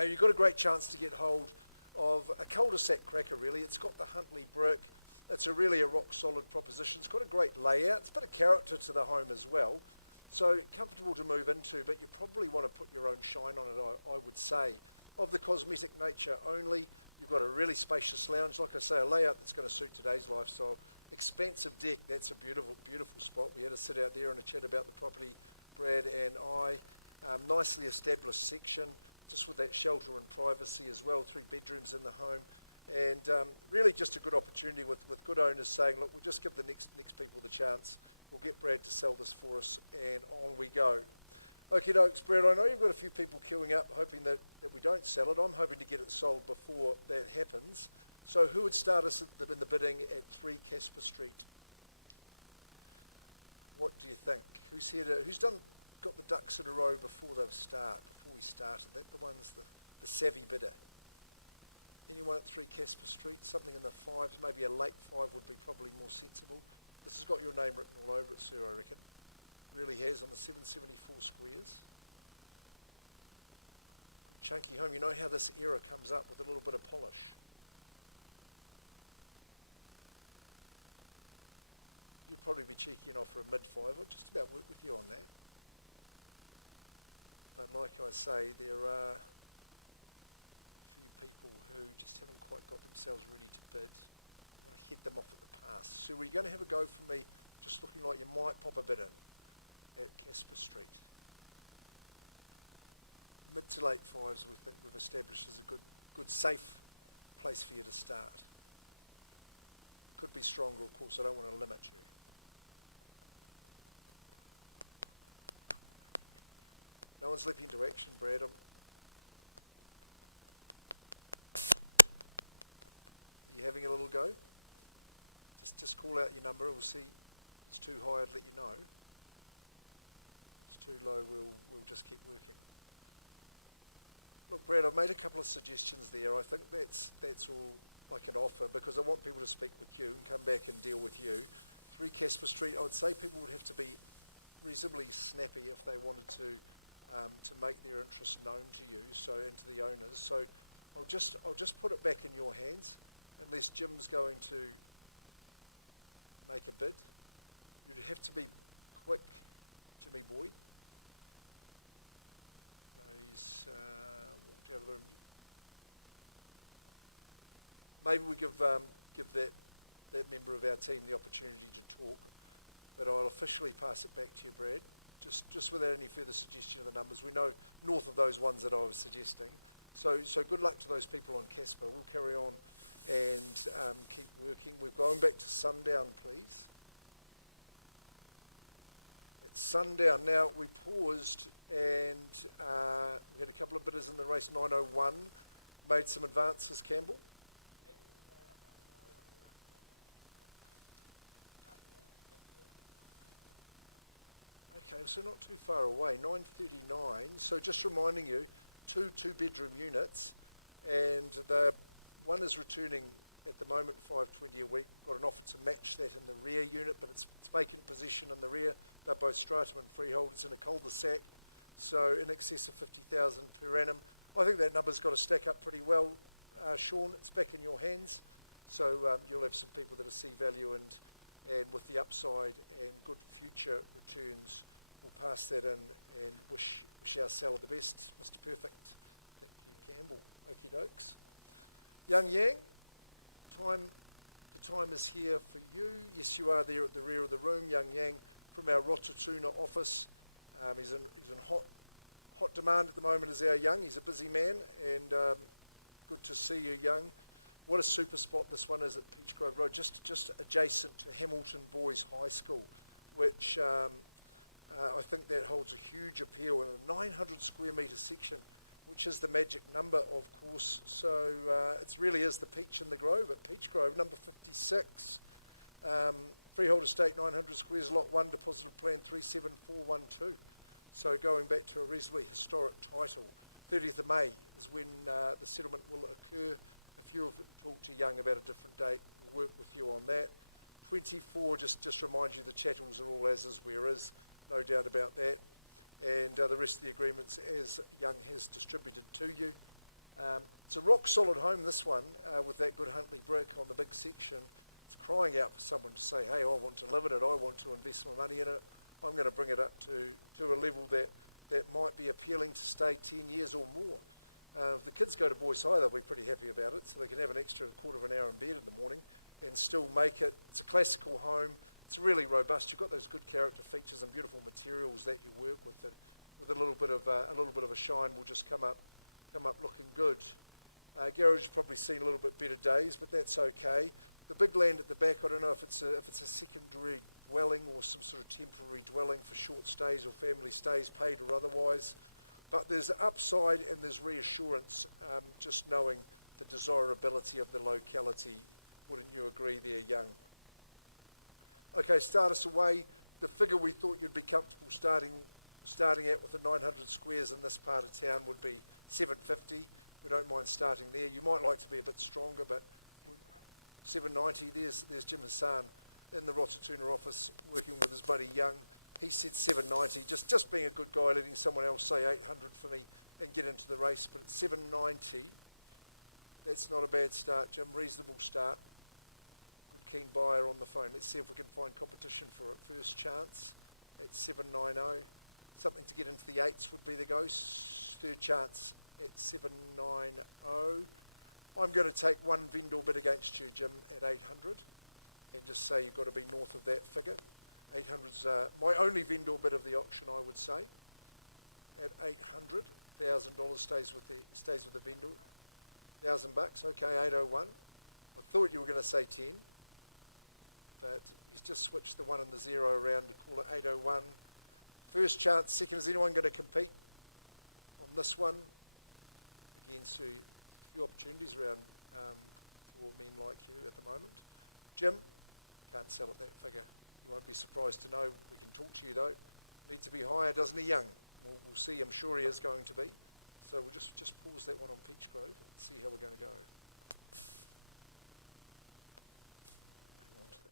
You've got a great chance to get hold of a cul-de-sac cracker, really. It's got the Huntley brick. It's really a rock-solid proposition. It's got a great layout. It's a bit of character to the home as well. So comfortable to move into, but you probably want to put your own shine on it, I would say. Of the cosmetic nature only, you've got a really spacious lounge. Like I say, a layout that's going to suit today's lifestyle. Expansive deck. That's a beautiful spot. We had to sit out there and a chat about the property, Brad and I. Nicely established section, just with that shelter and privacy as well. 3 bedrooms in the home. And really just a good opportunity with good owners saying, look, we'll just give the next people the chance. We'll get Brad to sell this for us, and on we go. Okie dokes, Brad, I know you've got a few people queuing up hoping that we don't sell it. I'm hoping to get it sold before that happens. So who would start us in the bidding at 3 Casper Street? What do you think? Who's got the ducks in a row before we started? That the one's the savvy bidder. Anyone at 3 Casper Street? Something in the 5s, maybe a late 5 would be probably more sensible. This has got your name written all over it, sir, I reckon. Really has, on the 774 squares. Chunky home. You know how this era comes up with a little bit of polish. You'd probably be cheeky and offer a mid-5. I'd just about work with you on that. But like I say, there are a few people who just haven't quite got themselves ready to bid. I want to head them off at the pass. So are you going to have a go for me, just looking like you might pop a bid in at Casper Street? Mid to late 5s we think we've established as a good safe place for you to start. Could be stronger, of course. I don't want to limit you. No one's leaping into action, Brad. Are you having a little go? Just call out your number. We'll see. If it's too high, I'd let you know. If it's too low, we'll just keep working. Look, Brad, I've made a couple of suggestions there. I think that's all I can offer, because I want people to speak with you and come back and deal with you. 3 Casper Street, I would say people would have to be reasonably snappy if they wanted to make their interest known to you, and to the owners. So I'll just put it back in your hands, unless Jim's going to make a bid. You'd have to be quick, Jimmy boy. No, he's walked out of the room. Maybe we give that member of our team the opportunity to talk, but I'll officially pass it back to you, Brad. Just without any further suggestion of the numbers. We know north of those ones that I was suggesting. So good luck to those people on Casper. We'll carry on and keep working. We're going back to sundown, please. It's sundown. Now, we paused and we had a couple of bidders in the race. 901 made some advances, Campbell. Okay, so not too far away, 939. So just reminding you, 2 2-bedroom units, and one is returning at the moment 520 a week. Got an offer to match that in the rear unit, but it's vacant possession in the rear. They're both stratum and freehold. It's in a cul-de-sac, so in excess of 50,000 per annum. I think that number's got to stack up pretty well, Sean. It's back in your hands. So you'll have some people that'll see value and with the upside and good future returns, we'll pass that in and wish our seller the best, Mr. Perfect. Thank you, Campbell. Okie dokes. Young Yang, the time is here for you. Yes, you are there at the rear of the room, Young Yang, from our Rotatuna office. He's in hot demand at the moment as our Young. He's a busy man, and good to see you, Young. What a super spot this one is at Peach Grove Road, just adjacent to Hamilton Boys High School, which I think that holds a huge appeal in a 900 square metre section, which is the magic number, of course. So it really is the Peach in the Grove at Peach Grove, number 56. Freehold estate, 900 squares, lot 1, deposited plan 37412. So going back to a reasonably historic title, 30th of May is when the settlement will occur. If you've talked to Young about a different date, we'll work with you on that. 24, just remind you the chattels are all as is, where is, no doubt about that. And the rest of the agreements as Young has distributed to you. It's a rock solid home, this one, with that good Huntley brick on the big section. It's crying out for someone to say, hey, I want to live in it, I want to invest my money in it. I'm going to bring it up to a level that might be appealing to stay 10 years or more. If the kids go to Boys High, they'll be pretty happy about it, so they can have an extra quarter of an hour in bed in the morning and still make it. It's a classical home. It's really robust. You've got those good character features and beautiful materials that you work with. It with a little bit of a shine will just come up looking good. Garage has probably seen a little bit better days, but that's okay. The big land at the back, I don't know if it's a secondary dwelling or some sort of temporary dwelling for short stays or family stays, paid or otherwise. But there's upside and there's reassurance, just knowing the desirability of the locality. Wouldn't you agree there, Young? Okay, start us away. The figure we thought you'd be comfortable starting at with the 900 squares in this part of town would be 750. We don't mind starting there. You might like to be a bit stronger, but 790. There's Jim Hassan in the Rotatuna office working with his buddy Young. He said 790, just being a good guy, letting someone else say 800 for me and get into the race. But at 790, that's not a bad start, Jim. Reasonable start. Good keen buyer on the phone. Let's see if we can find competition for it. First chance at 790. Something to get into the eights would be the go. Third chance at 790. I'm going to take one vendor bid against you, Jim, at 800 and just say you've got to be north of that figure. 800's my only vendor bid of the auction, I would say. At $800, $1,000 stays with the vendor. $1,000, okay, 801. I thought you were going to say 10, but he's just switched the 1 and the 0 around to call it 801. First chance, second, is anyone going to compete on this one? Again, Sue, a few opportunities around for men like you at the moment. Jim, can't sell at that figure. You won't be surprised to know. We can talk to you though. Need to be higher, doesn't he, Young? We'll see. I'm sure he is going to be. So we'll just pause that one on Peach Grove and see how we're going to go. Hang on to that.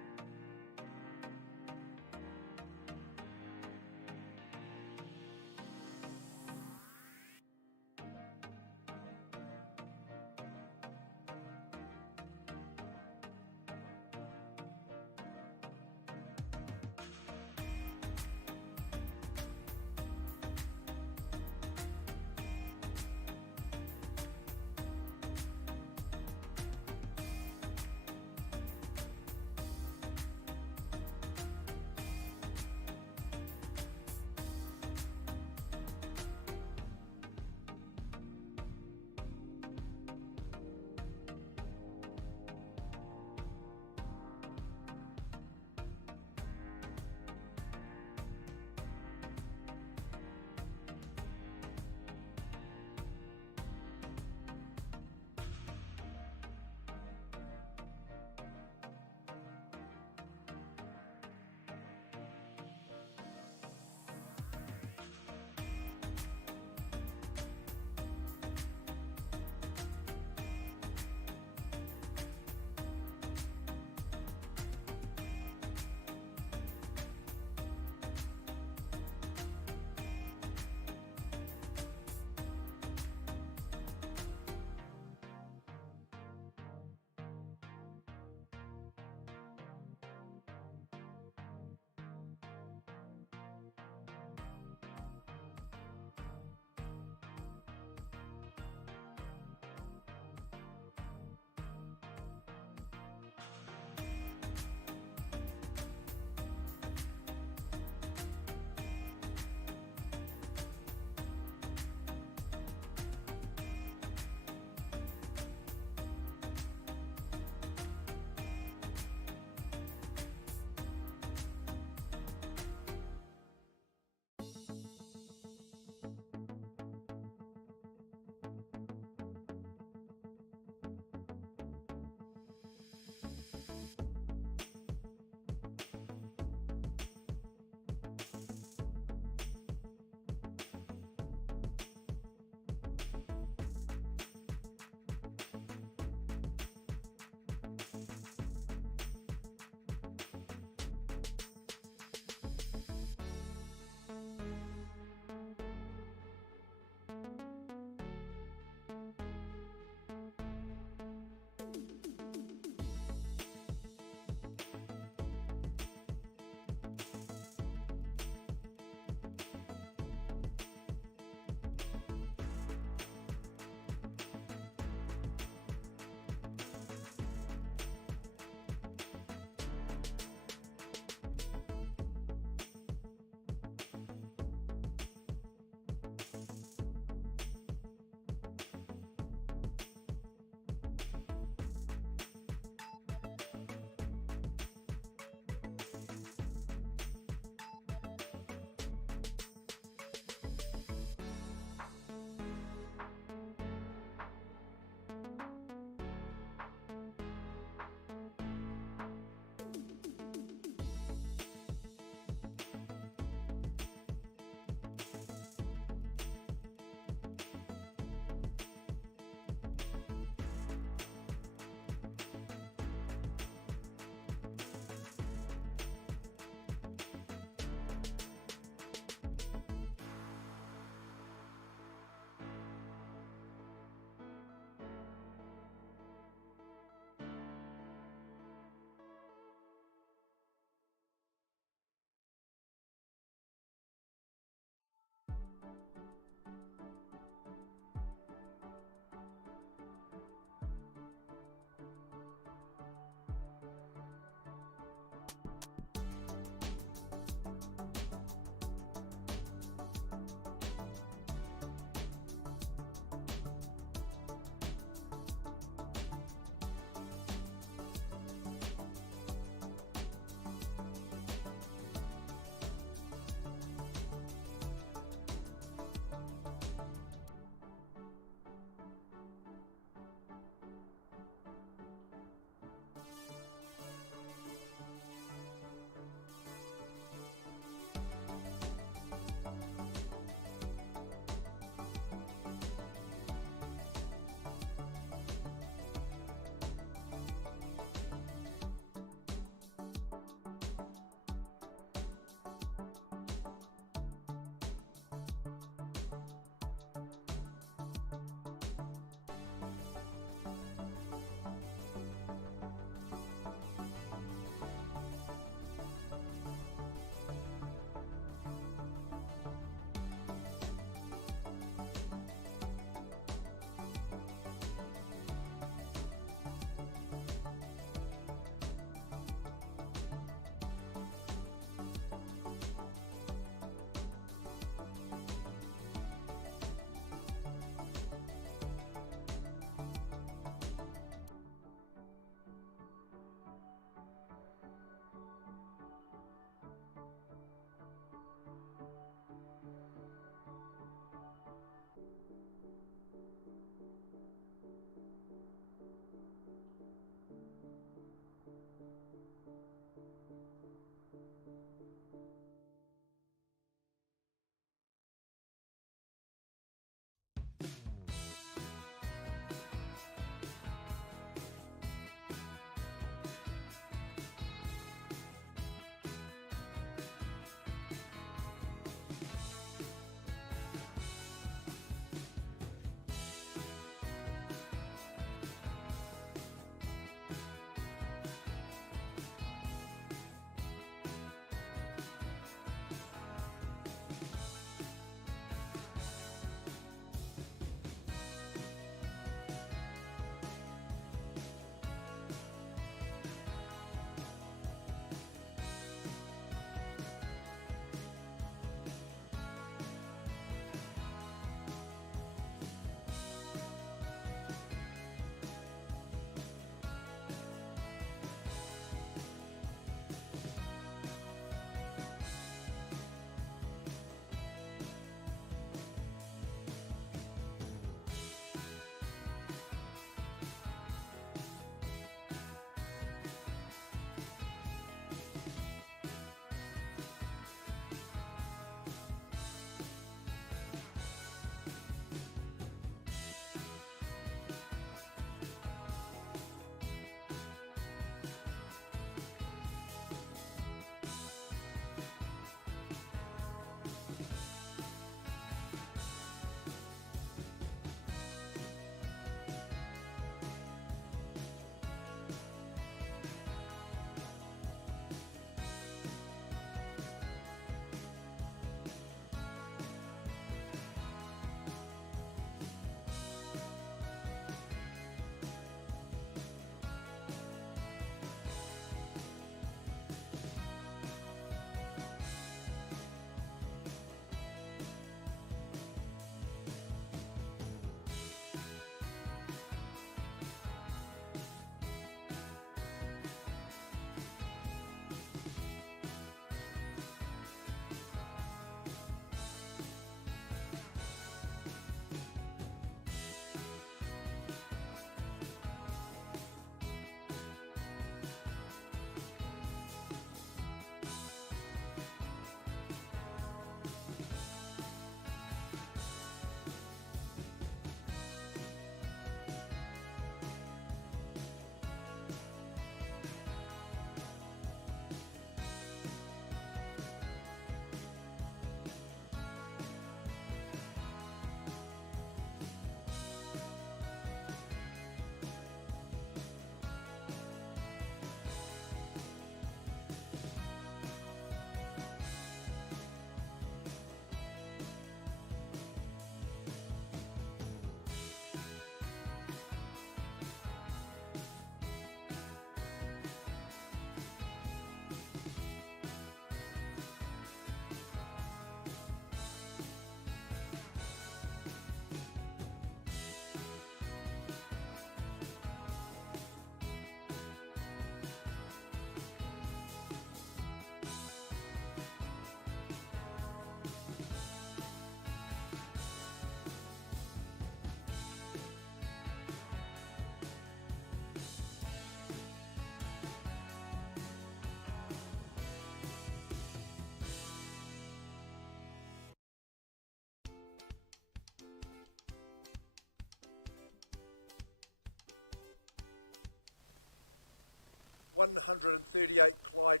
138 Clyde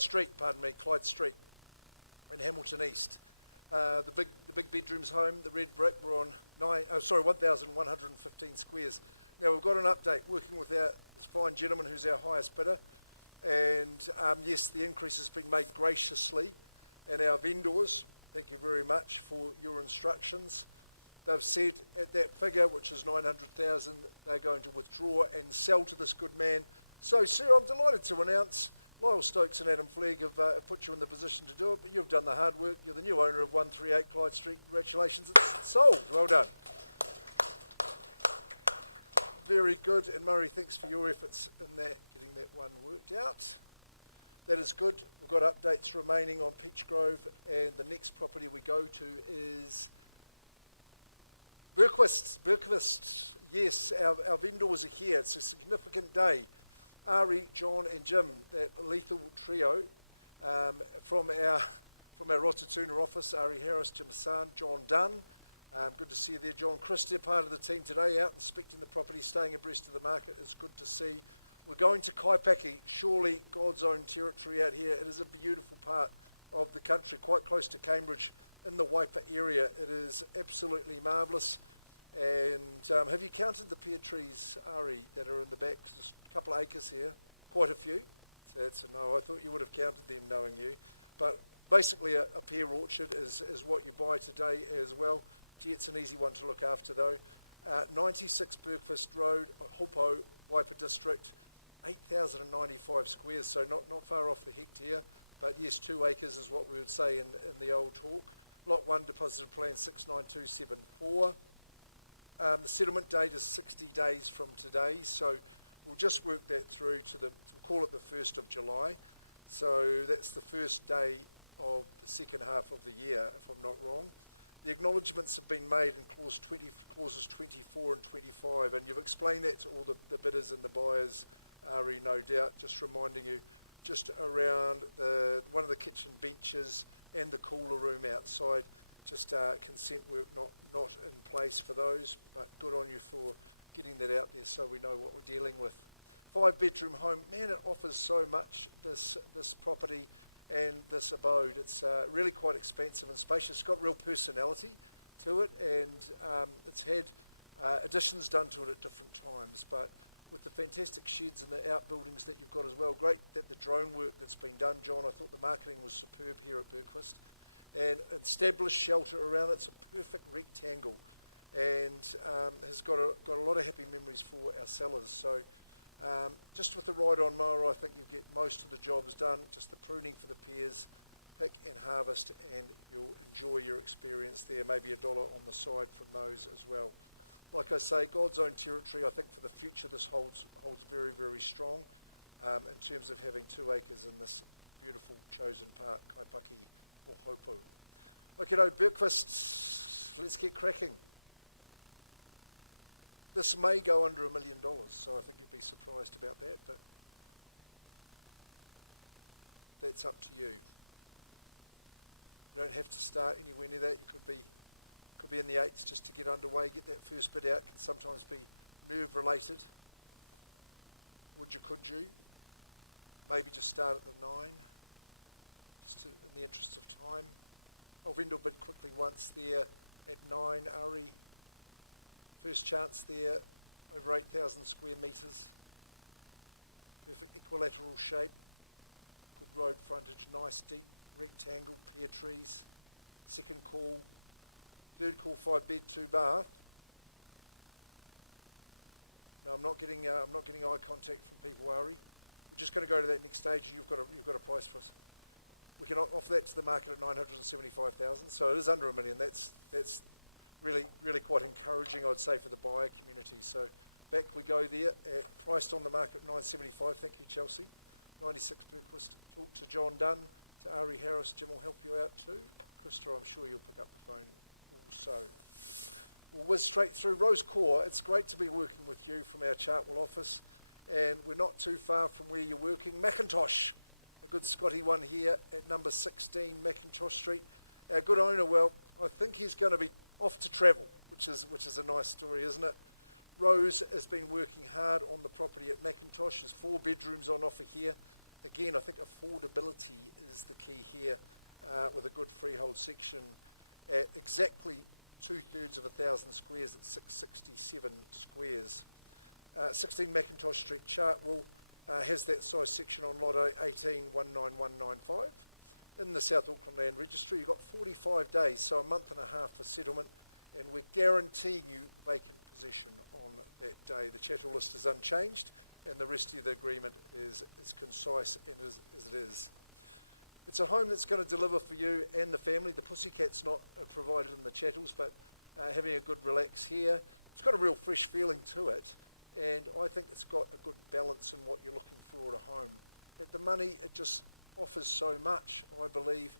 Street, Clyde Street in Hamilton East. The big bedrooms home, the red brick, we're on 1,115 squares. Now we've got an update working with this fine gentleman who's our highest bidder, and yes, the increase has been made graciously, and our vendors, thank you very much for your instructions. They've said at that figure, which is 900,000, they're going to withdraw and sell to this good man. So, sir, I'm delighted to announce Lyle Stokes and Adam Flegg have put you in the position to do it, but you've done the hard work. You're the new owner of 138 Clyde Street. Congratulations, it's sold. Well done. Very good. And Murray, thanks for your efforts in that, getting that one worked out. That is good. We've got updates remaining on Peach Grove, and the next property we go to is Bergquist, yes, our vendors are here. It's a significant day. Ari, John and Jim, that lethal trio from our Rotatuna office, Ari Harris, Jim Hassan, John Dunn. Good to see you there, John Christie, part of the team today, out inspecting the property, staying abreast of the market. It's good to see. We're going to Kaipaki, surely God's own territory out here. It is a beautiful part of the country, quite close to Cambridge in the Waipa area. It is absolutely marvellous. And have you counted the pear trees, Ari, that are in the back? There's a couple of acres here, quite a few. So that's a no. I thought you would have counted them knowing you. But basically a pear orchard is what you buy today as well. Gee, it's an easy one to look after though. 96 Bergquist Road, Hopo, Waipa District, 8,095 squares, so not far off the hectare. But yes, 2 acres is what we would say in the old talk. Lot 1, deposited plan 69274. The settlement date is 60 days from today, so we'll just work that through to we'll call it the 1st of July. So that's the first day of the second half of the year, if I'm not wrong. The acknowledgements have been made in clauses 24 and 25, and you've explained that to all the bidders and the buyers, Ari, no doubt, just reminding you, just around one of the kitchen benches and the cooler room outside, just consent work not in place for those, but good on you for getting that out there so we know what we're dealing with. 5-bedroom home, man, it offers so much, this property and this abode. It's really quite expansive and spacious. It's got real personality to it, and it's had additions done to it at different times, but with the fantastic sheds and the outbuildings that you've got as well. Great that the drone work that's been done, John. I thought the marketing was superb here at Bergquist. And established shelter around it. It's a perfect rectangle, and has got a lot of happy memories for our sellers. So just with the ride-on mower, I think you get most of the jobs done. Just the pruning for the pears, pick and harvest, and you'll enjoy your experience there. Maybe $1 on the side from those as well. Like I say, God's own territory. I think for the future this holds very, very strong in terms of having 2 acres in this beautiful chosen part, Kaipaki or Hopu. Okay, no, Bergquist, let's get cracking. This may go under $1 million, so I think you'd be surprised about that, but that's up to you. You don't have to start anywhere near that. You could be in the 8s just to get underway, get that first bit out. Can sometimes be nerve related. Could you? Maybe just start at the 9, just in the interest of time. I'll vendor bid quickly once there at 9, Ari. First chance there, over 8,000 square metres. Perfect equilateral shape. Good road frontage, nice deep rectangle, pear trees. Second call. Third call, 5-bed, 2-bath. No, I'm not getting eye contact from people, Ari. We're just going to go to that next stage, and you've got a price for us. We can offer that to the market at 975,000. So it is under $1 million. That's really quite encouraging, I'd say, for the buyer community. So back we go there, priced on the market at 975. Thank you, Chelsea. 96 Bergquist. Talk to John Dunn, to Ari Harris. Jim will help you out too. Krista, I'm sure you'll pick up the phone also. We'll whiz straight through. Rose Core, it's great to be working with you from our Chartwell office, and we're not too far from where you're working. Macintosh, a good Scotty one here at number 16 Macintosh Street. Our good owner, well, I think he's going to be off to travel, which is a nice story, isn't it? Rose has been working hard on the property at Macintosh. There's 4 bedrooms on offer here. Again, I think affordability is the key here, with a good freehold section at exactly 2/3 of 1,000 squares at 667 squares. 16 Macintosh Street, Chartwell, has that size section on lot 1819,195 in the South Auckland Land Registry. You've got 45 days, so a month and a half for settlement, and we're guaranteeing you vacant possession on that day. The chattel list is unchanged, and the rest of the agreement is concise and as it is. It's a home that's going to deliver for you and the family. The Pussycat's not provided in the chattels, but having a good relax here. It's got a real fresh feeling to it, and I think it's got a good balance in what you're looking for at a home. At the money, it just offers so much, I believe.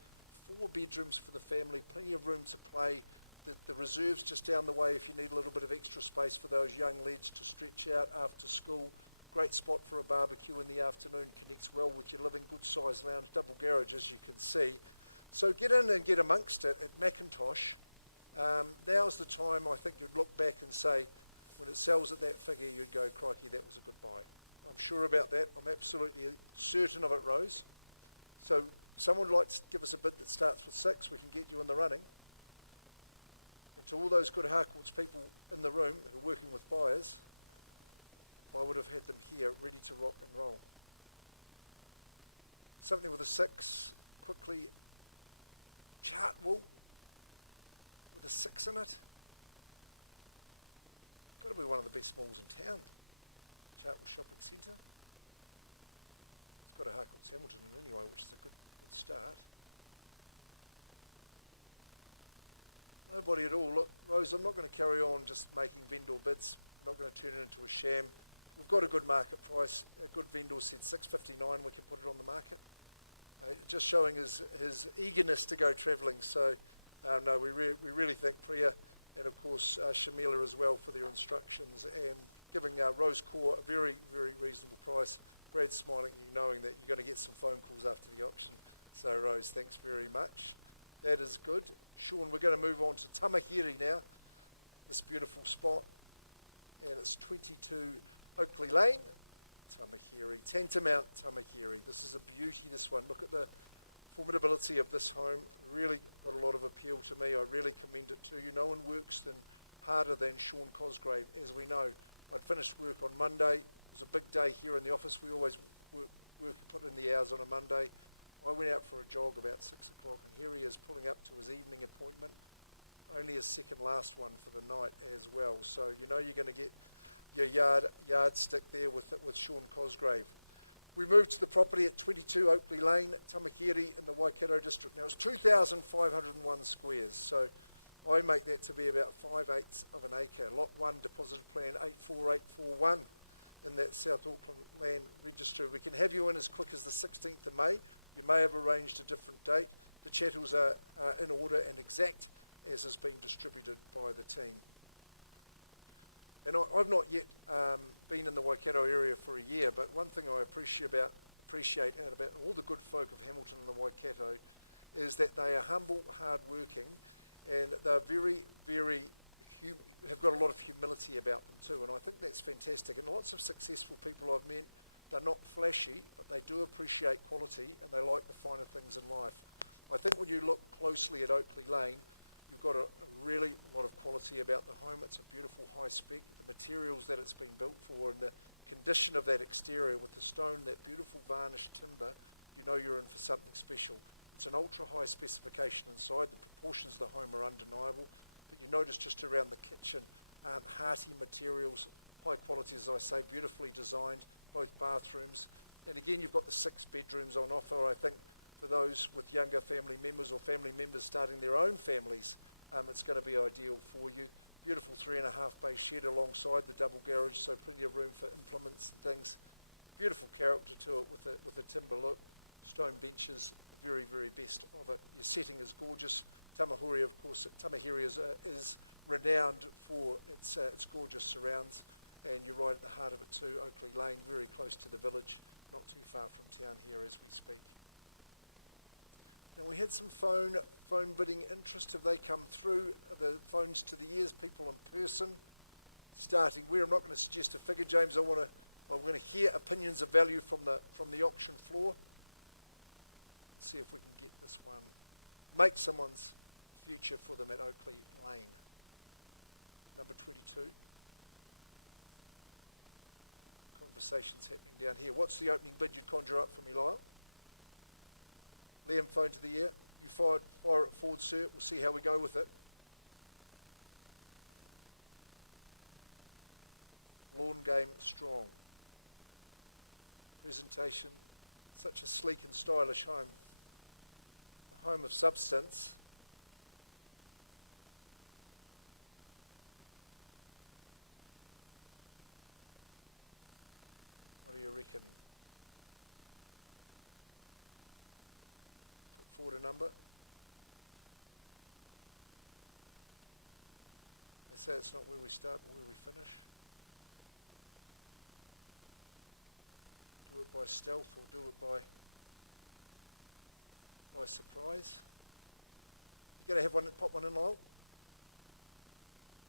4 bedrooms for the family, plenty of room to play, The reserve's just down the way if you need a little bit of extra space for those young lads to stretch out after school. Great spot for a barbecue in the afternoon, connects well with your living, good size lounge, double garage as you can see. So get in and get amongst it at Macintosh. Now's the time I think you'd look back and say, when it sells at that figure, you'd go, crikey, that was a good buy. I'm sure about that. I'm absolutely certain of it, Rose. So someone would like to give us a bid that starts with 6, we can get you in the running. And to all those good Harcourts people in the room who are working with buyers, I would have had them here ready to rock and roll. Something with a 6, quickly, Chartwell with a 6 in it. Got to be one of the best malls in town. Chartwell Shopping Centre. It's got a Harcourts Hamilton in anyway, which is a good start. Nobody at all. Look, Rose, I'm not going to carry on just making vendor bids. I'm not going to turn it into a sham. We've got a good market price. A good vendor said $6.59. We can put it on the market. Just showing his eagerness to go travelling. So, no, we really thank Priya and, of course, Shamila as well for their instructions and giving Rose Core a very, very reasonable price. Brad's smiling at you, knowing that you're going to get some phone calls after the auction. So, Rose, thanks very much. That is good. Sean, we're going to move on to Tamahiri now, this beautiful spot, and it's 22 Oakley Lane, Tamahiri, Tantamount Tamahiri. This is a beauty, this one. Look at the formidability of this home. Really got a lot of appeal to me. I really commend it to you. No one works harder than Sean Cosgrave, as we know. I'd finished work on Monday. It was a big day here in the office. We always put in the hours on a Monday. I went out for a jog about 6 o'clock, and here he is pulling up to his evening appointment. Only his second last one for the night as well. So you know you're going to get your yardstick there with Sean Cosgrave. We moved to the property at 22 Oakley Lane, Tamahiri in the Waikato district. Now it's 2,501 squares, so I make that to be about 5/8 of an acre. Lot 1, deposited plan 84841 in that South Auckland Land Registry. We can have you in as quick as the 16th of May. You may have arranged a different date. The chattels are in order and exact as has been distributed by the team. And I've not yet been in the Waikato area for a year, but one thing I appreciate out about all the good folk of Hamilton and the Waikato is that they are humble, hard-working, and they're very, very have got a lot of humility about them too, and I think that's fantastic. And lots of successful people I've met, they're not flashy, but they do appreciate quality and they like the finer things in life. I think when you look closely at Oakley Lane, you've got a really lot of quality about the home. It's a beautiful high spec. The materials that it's been built for and the condition of that exterior with the stone, that beautiful varnished timber, you know you're in for something special. It's an ultra high specification inside. The proportions of the home are undeniable, but you notice just around the kitchen, hearty materials, high quality, as I say, beautifully designed, both bathrooms. And again, you've got the 6 bedrooms on offer. I think for those with younger family members or family members starting their own families, it's going to be ideal for you. Beautiful 3.5 bay shed alongside the double garage, so plenty of room for implements and things. Beautiful character to it with a timber look. Stone benches, the very, very best of it. Your setting is gorgeous. Tamahiri, of course, is renowned for its gorgeous surrounds, and you're right at the heart of it too. Oakley Lane, very close to the village, not too far from town here as we speak. Now we had some phone bidding interest. Have they come through? The phones to the ears, people in person, starting where? I'm not going to suggest a figure, James. I'm going to hear opinions of value from the auction floor. Let's see if we can get this one, make someone's future for them at Oakley Lane. Number 22. Conversations happening down here. What's the opening bid you'd conjure up for me, Lyle? Liam, phone to the ear. You fire it forward, sir. We'll see how we go with it. Lawn game strong. Presentation. Such a sleek and stylish home. A home of substance. What do you reckon? Put forward a number. say it's not where we start, but where we finish. Do it by stealth or do it by surprise. You got to have one, pop one in, Lyle.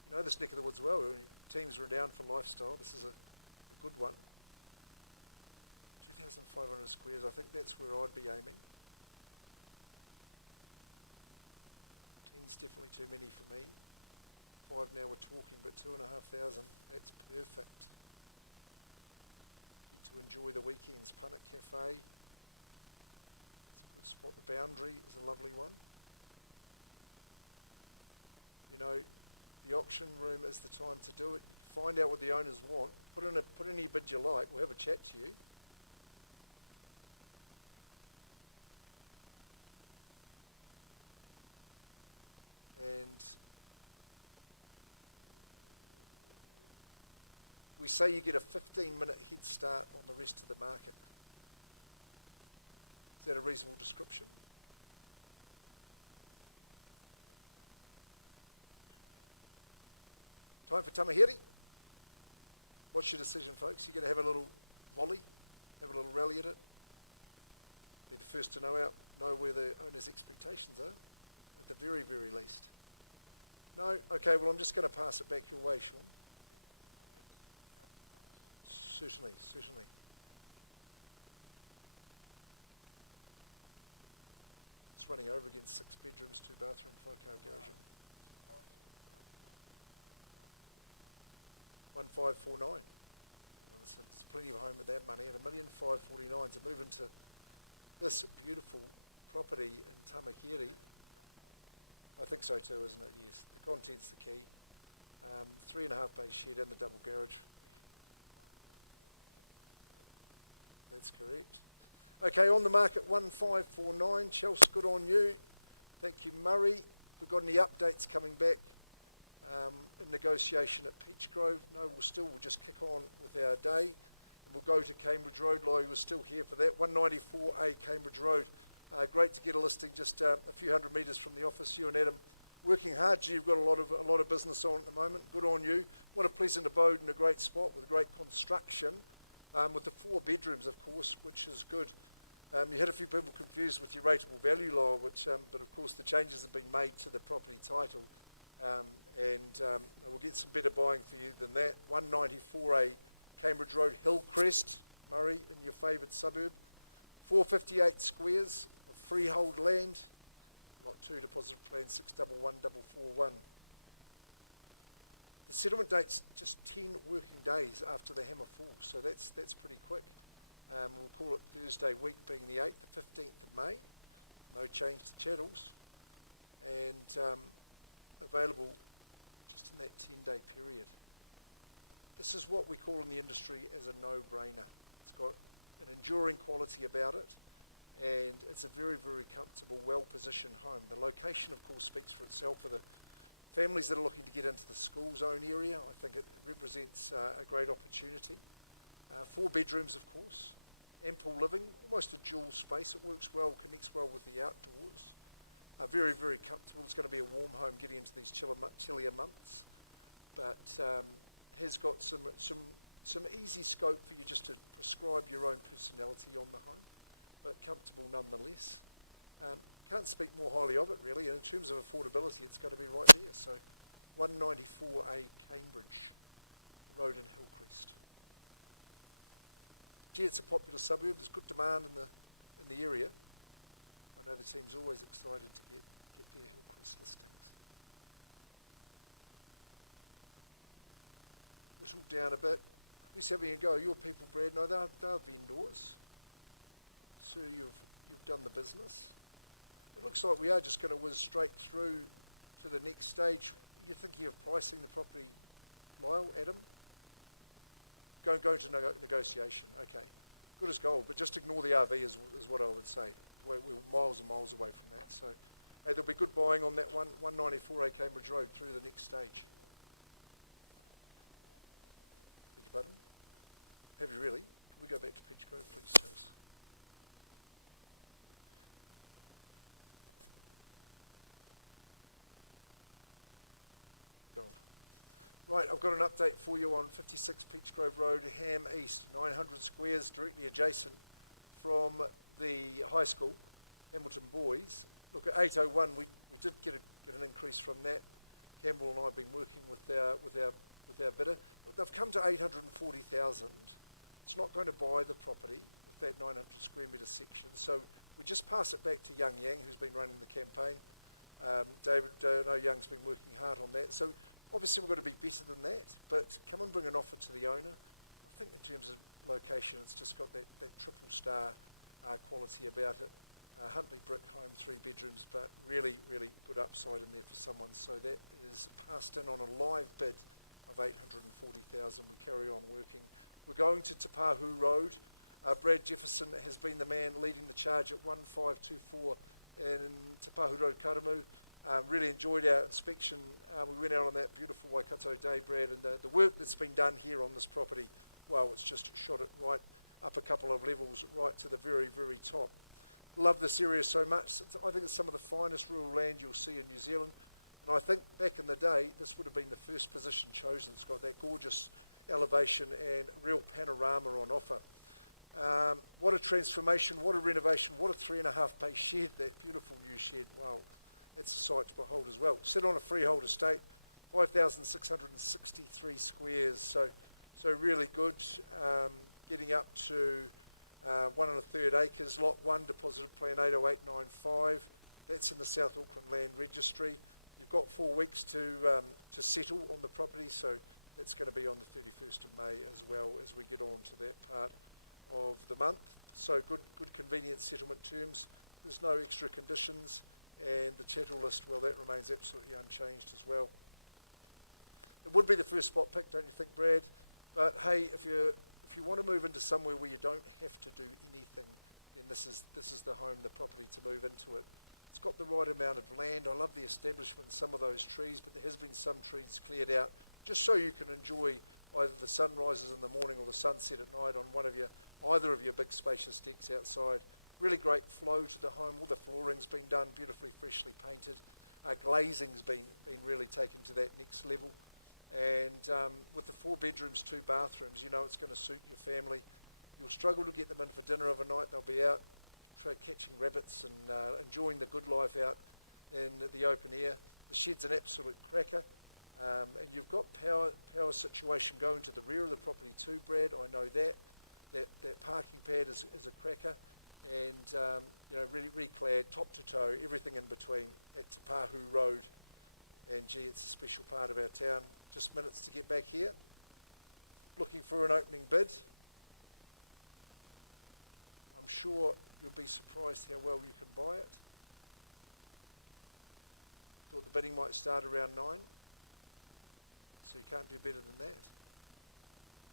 You know this neck of the woods well. Teams are renowned for lifestyle. This is a good one. 2,500 squares. I think that's where I'd be aiming. 10's definitely too many for me. 5 now we're talking, but 2,500. That's perfect. Get to enjoy the weekends. Punnock Cafe. It's a good spot. The Boundary is a lovely one. You know, the auction room is the time to do it. Find out what the owners want. Put in any bid you like. We'll have a chat to you. And we say you get a 15-minute head start on the rest of the market. Is that a reasonable description? Time for Tamahiri. What's your decision, folks? You're going to have a little volley, have a little rally at it. Be the first to know where the owner's expectations are, at the very, very least. No? Okay, well, I'm just going to pass it back your way, Sean. Certainly, certainly. It's running over against 6 bedrooms, 2 bathroom, 5-car garage. 1,549. Well, there's plenty of home at that money, and 1,549,000 to move into this beautiful property in Tamahiri. I think so too, isn't it? Yes, the content's the key. 3.5 bay shed and the double garage. That's correct. Okay, on the market 1,549. Chelsea, good on you. Thank you, Murray. We've got any updates coming back in negotiation at Peachgrove? No, we'll just kick on with our day. And we'll go to Cambridge Road. Laurie was still here for that. 194A Cambridge Road. Great to get a listing just a few hundred metres from the office. You and Adam working hard. Gee, you've got a lot of business on at the moment. Good on you. What a pleasant abode and a great spot with great construction. With the 4 bedrooms, of course, which is good. You had a few people confused with your rateable value law, but of course the changes have been made to the property title, and we'll get some better buying for you than that. 194A Cambridge Road, Hillcrest, Murray, in your favoured suburb. 458 squares of freehold land. Lot 2 deposit plan 611441. The settlement date's just 10 working days after the hammer falls, so that's pretty quick. We'll call it Thursday week being the 8th, the 15th of May. No change to chattels. And available just in that 10-day period. This is what we call in the industry as a no-brainer. It's got an enduring quality about it, and it's a very, very comfortable, well-positioned home. The location, of course, speaks for itself. For the families that are looking to get into the school zone area, I think it represents a great opportunity. 4 bedrooms, of course. Ample living, almost a dual space. It works well, connects well with the outdoors. Very, very comfortable. It's going to be a warm home getting into these chillier months, but has got some easy scope for you just to prescribe your own personality on the home, but comfortable nonetheless. Can't speak more highly of it, really, and in terms of affordability, it's going to be right there. So 194A Cambridge Road in Hillcrest. Gee, it's a popular suburb. There's good demand in the area. I know the team's always excited to get their Hillcrest listings. Whittle down a bit. Who's having a go? Your people, Brad? No, they're vendors. Sir, you've done the business. It looks like we are just going to whiz straight through to the next stage. You're thinking of pricing the property, Lyle, Adam? Going to negotiation, okay. Good as gold, but just ignore the RV is what I would say. We're miles and miles away from that. So hey, there'll be good buying on that 194A Cambridge Road through the next stage. Beg your pardon? Have you really? Can we go back to Peachgrove, please, Chelsea? Gold. Right, I've got an update for you on 56 Peach Grove Road, Ham East, 900 squares, directly adjacent from the high school, Hamilton Boys. Look, at 801, we did get an increase from that. Campbell and I have been working with our bidder. But they've come to 840,000. It's not going to buy the property with that 900 square metre section. So we just pass it back to Young Yang, who's been running the campaign. David, I know Young's been working hard on that. So obviously we've got to be better than that, but come and bring an offer to the owner. I think in terms of location, it's just got that triple star quality about it. Huntley brick home, 3 bedrooms, but really, really good upside in there for someone. So that is passed in on a live bid of 840,000. We carry on working. We're going to Te Pāhu Road. Brad Jefferson has been the man leading the charge at 1524 in Te Pāhu Road, Karamu. Really enjoyed our inspection. We went out on that beautiful Waikato day, Brad, and the work that's been done here on this property, well, it's just shot it right up a couple of levels, right to the very, very top. Love this area so much. I think it's some of the finest rural land you'll see in New Zealand. And I think back in the day, this would have been the first position chosen. It's got that gorgeous elevation and real panorama on offer. What a transformation, what a renovation, what a 3.5 bay shed, that beautiful new shed. Wow, it's a sight to behold as well. Sit on a freehold estate, 5,663 squares, so really good. Getting up to 1 1/3 acres, lot 1, deposited plan 80895. That's in the South Auckland Land Registry. You've got 4 weeks to settle on the property, so that's going to be on the 31st of May as well as we get on to that part of the month. So good convenient settlement terms. There's no extra conditions, and the chattel list, well, that remains absolutely unchanged as well. It would be the first spot pick, don't you think, Brad? But hey, if you want to move into somewhere where you don't have to do anything, then this is the home, the property to move into it. It's got the right amount of land. I love the establishment in some of those trees, but there has been some trees cleared out just so you can enjoy either the sunrises in the morning or the sunset at night on either of your big spacious decks outside. Really great flow to the home. All the flooring's been done, beautifully freshly painted. Glazing's been really taken to that next level. And with the 4 bedrooms, 2 bathrooms, you know it's going to suit your family. You'll struggle to get them in for dinner overnight. They'll be out catching rabbits and enjoying the good life out in the open air. The shed's an absolute cracker. And you've got power situation going to the rear of the property too, Brad. I know that. That parking pad is a cracker. And you know, really reclad, top to toe, everything in between at Te Pāhu Road. And gee, it's a special part of our town. Just minutes to get back here. Looking for an opening bid. I'm sure you'll be surprised how well you can buy it. Thought the bidding might start around 9. So you can't do better than that.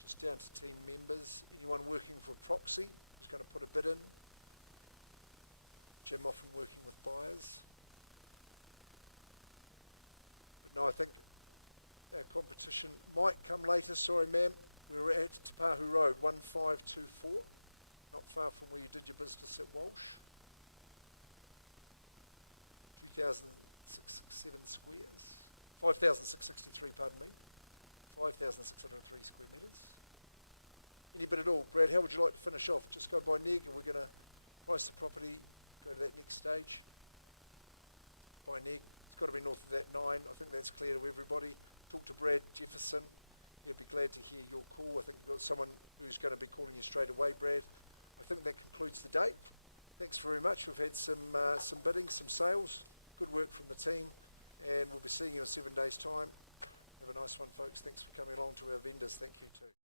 Just down to team members. Anyone working for proxy who's going to put a bid in. Jim often working with buyers. But no, I think our competition might come later. Sorry, ma'am. We're at Te Pāhu Road, 1524. Not far from where you did your business at Walsh. 2,667 squares. 5,663, pardon me. 5,603 square metres. Any bit at all. Brad, how would you like to finish off? Just go by neg and we're going to price the property, go to that next stage. By neg. It's got to be north of that 9. I think that's clear to everybody. Talk to Brad Jefferson. He'll be glad to hear your call. I think we've got someone who's going to be calling you straight away, Brad. I think that concludes the date. Thanks very much. We've had some bidding, some sales. Good work from the team. And we'll be seeing you in 7 days' time. Have a nice one, folks. Thanks for coming along to our vendors. Thank you too.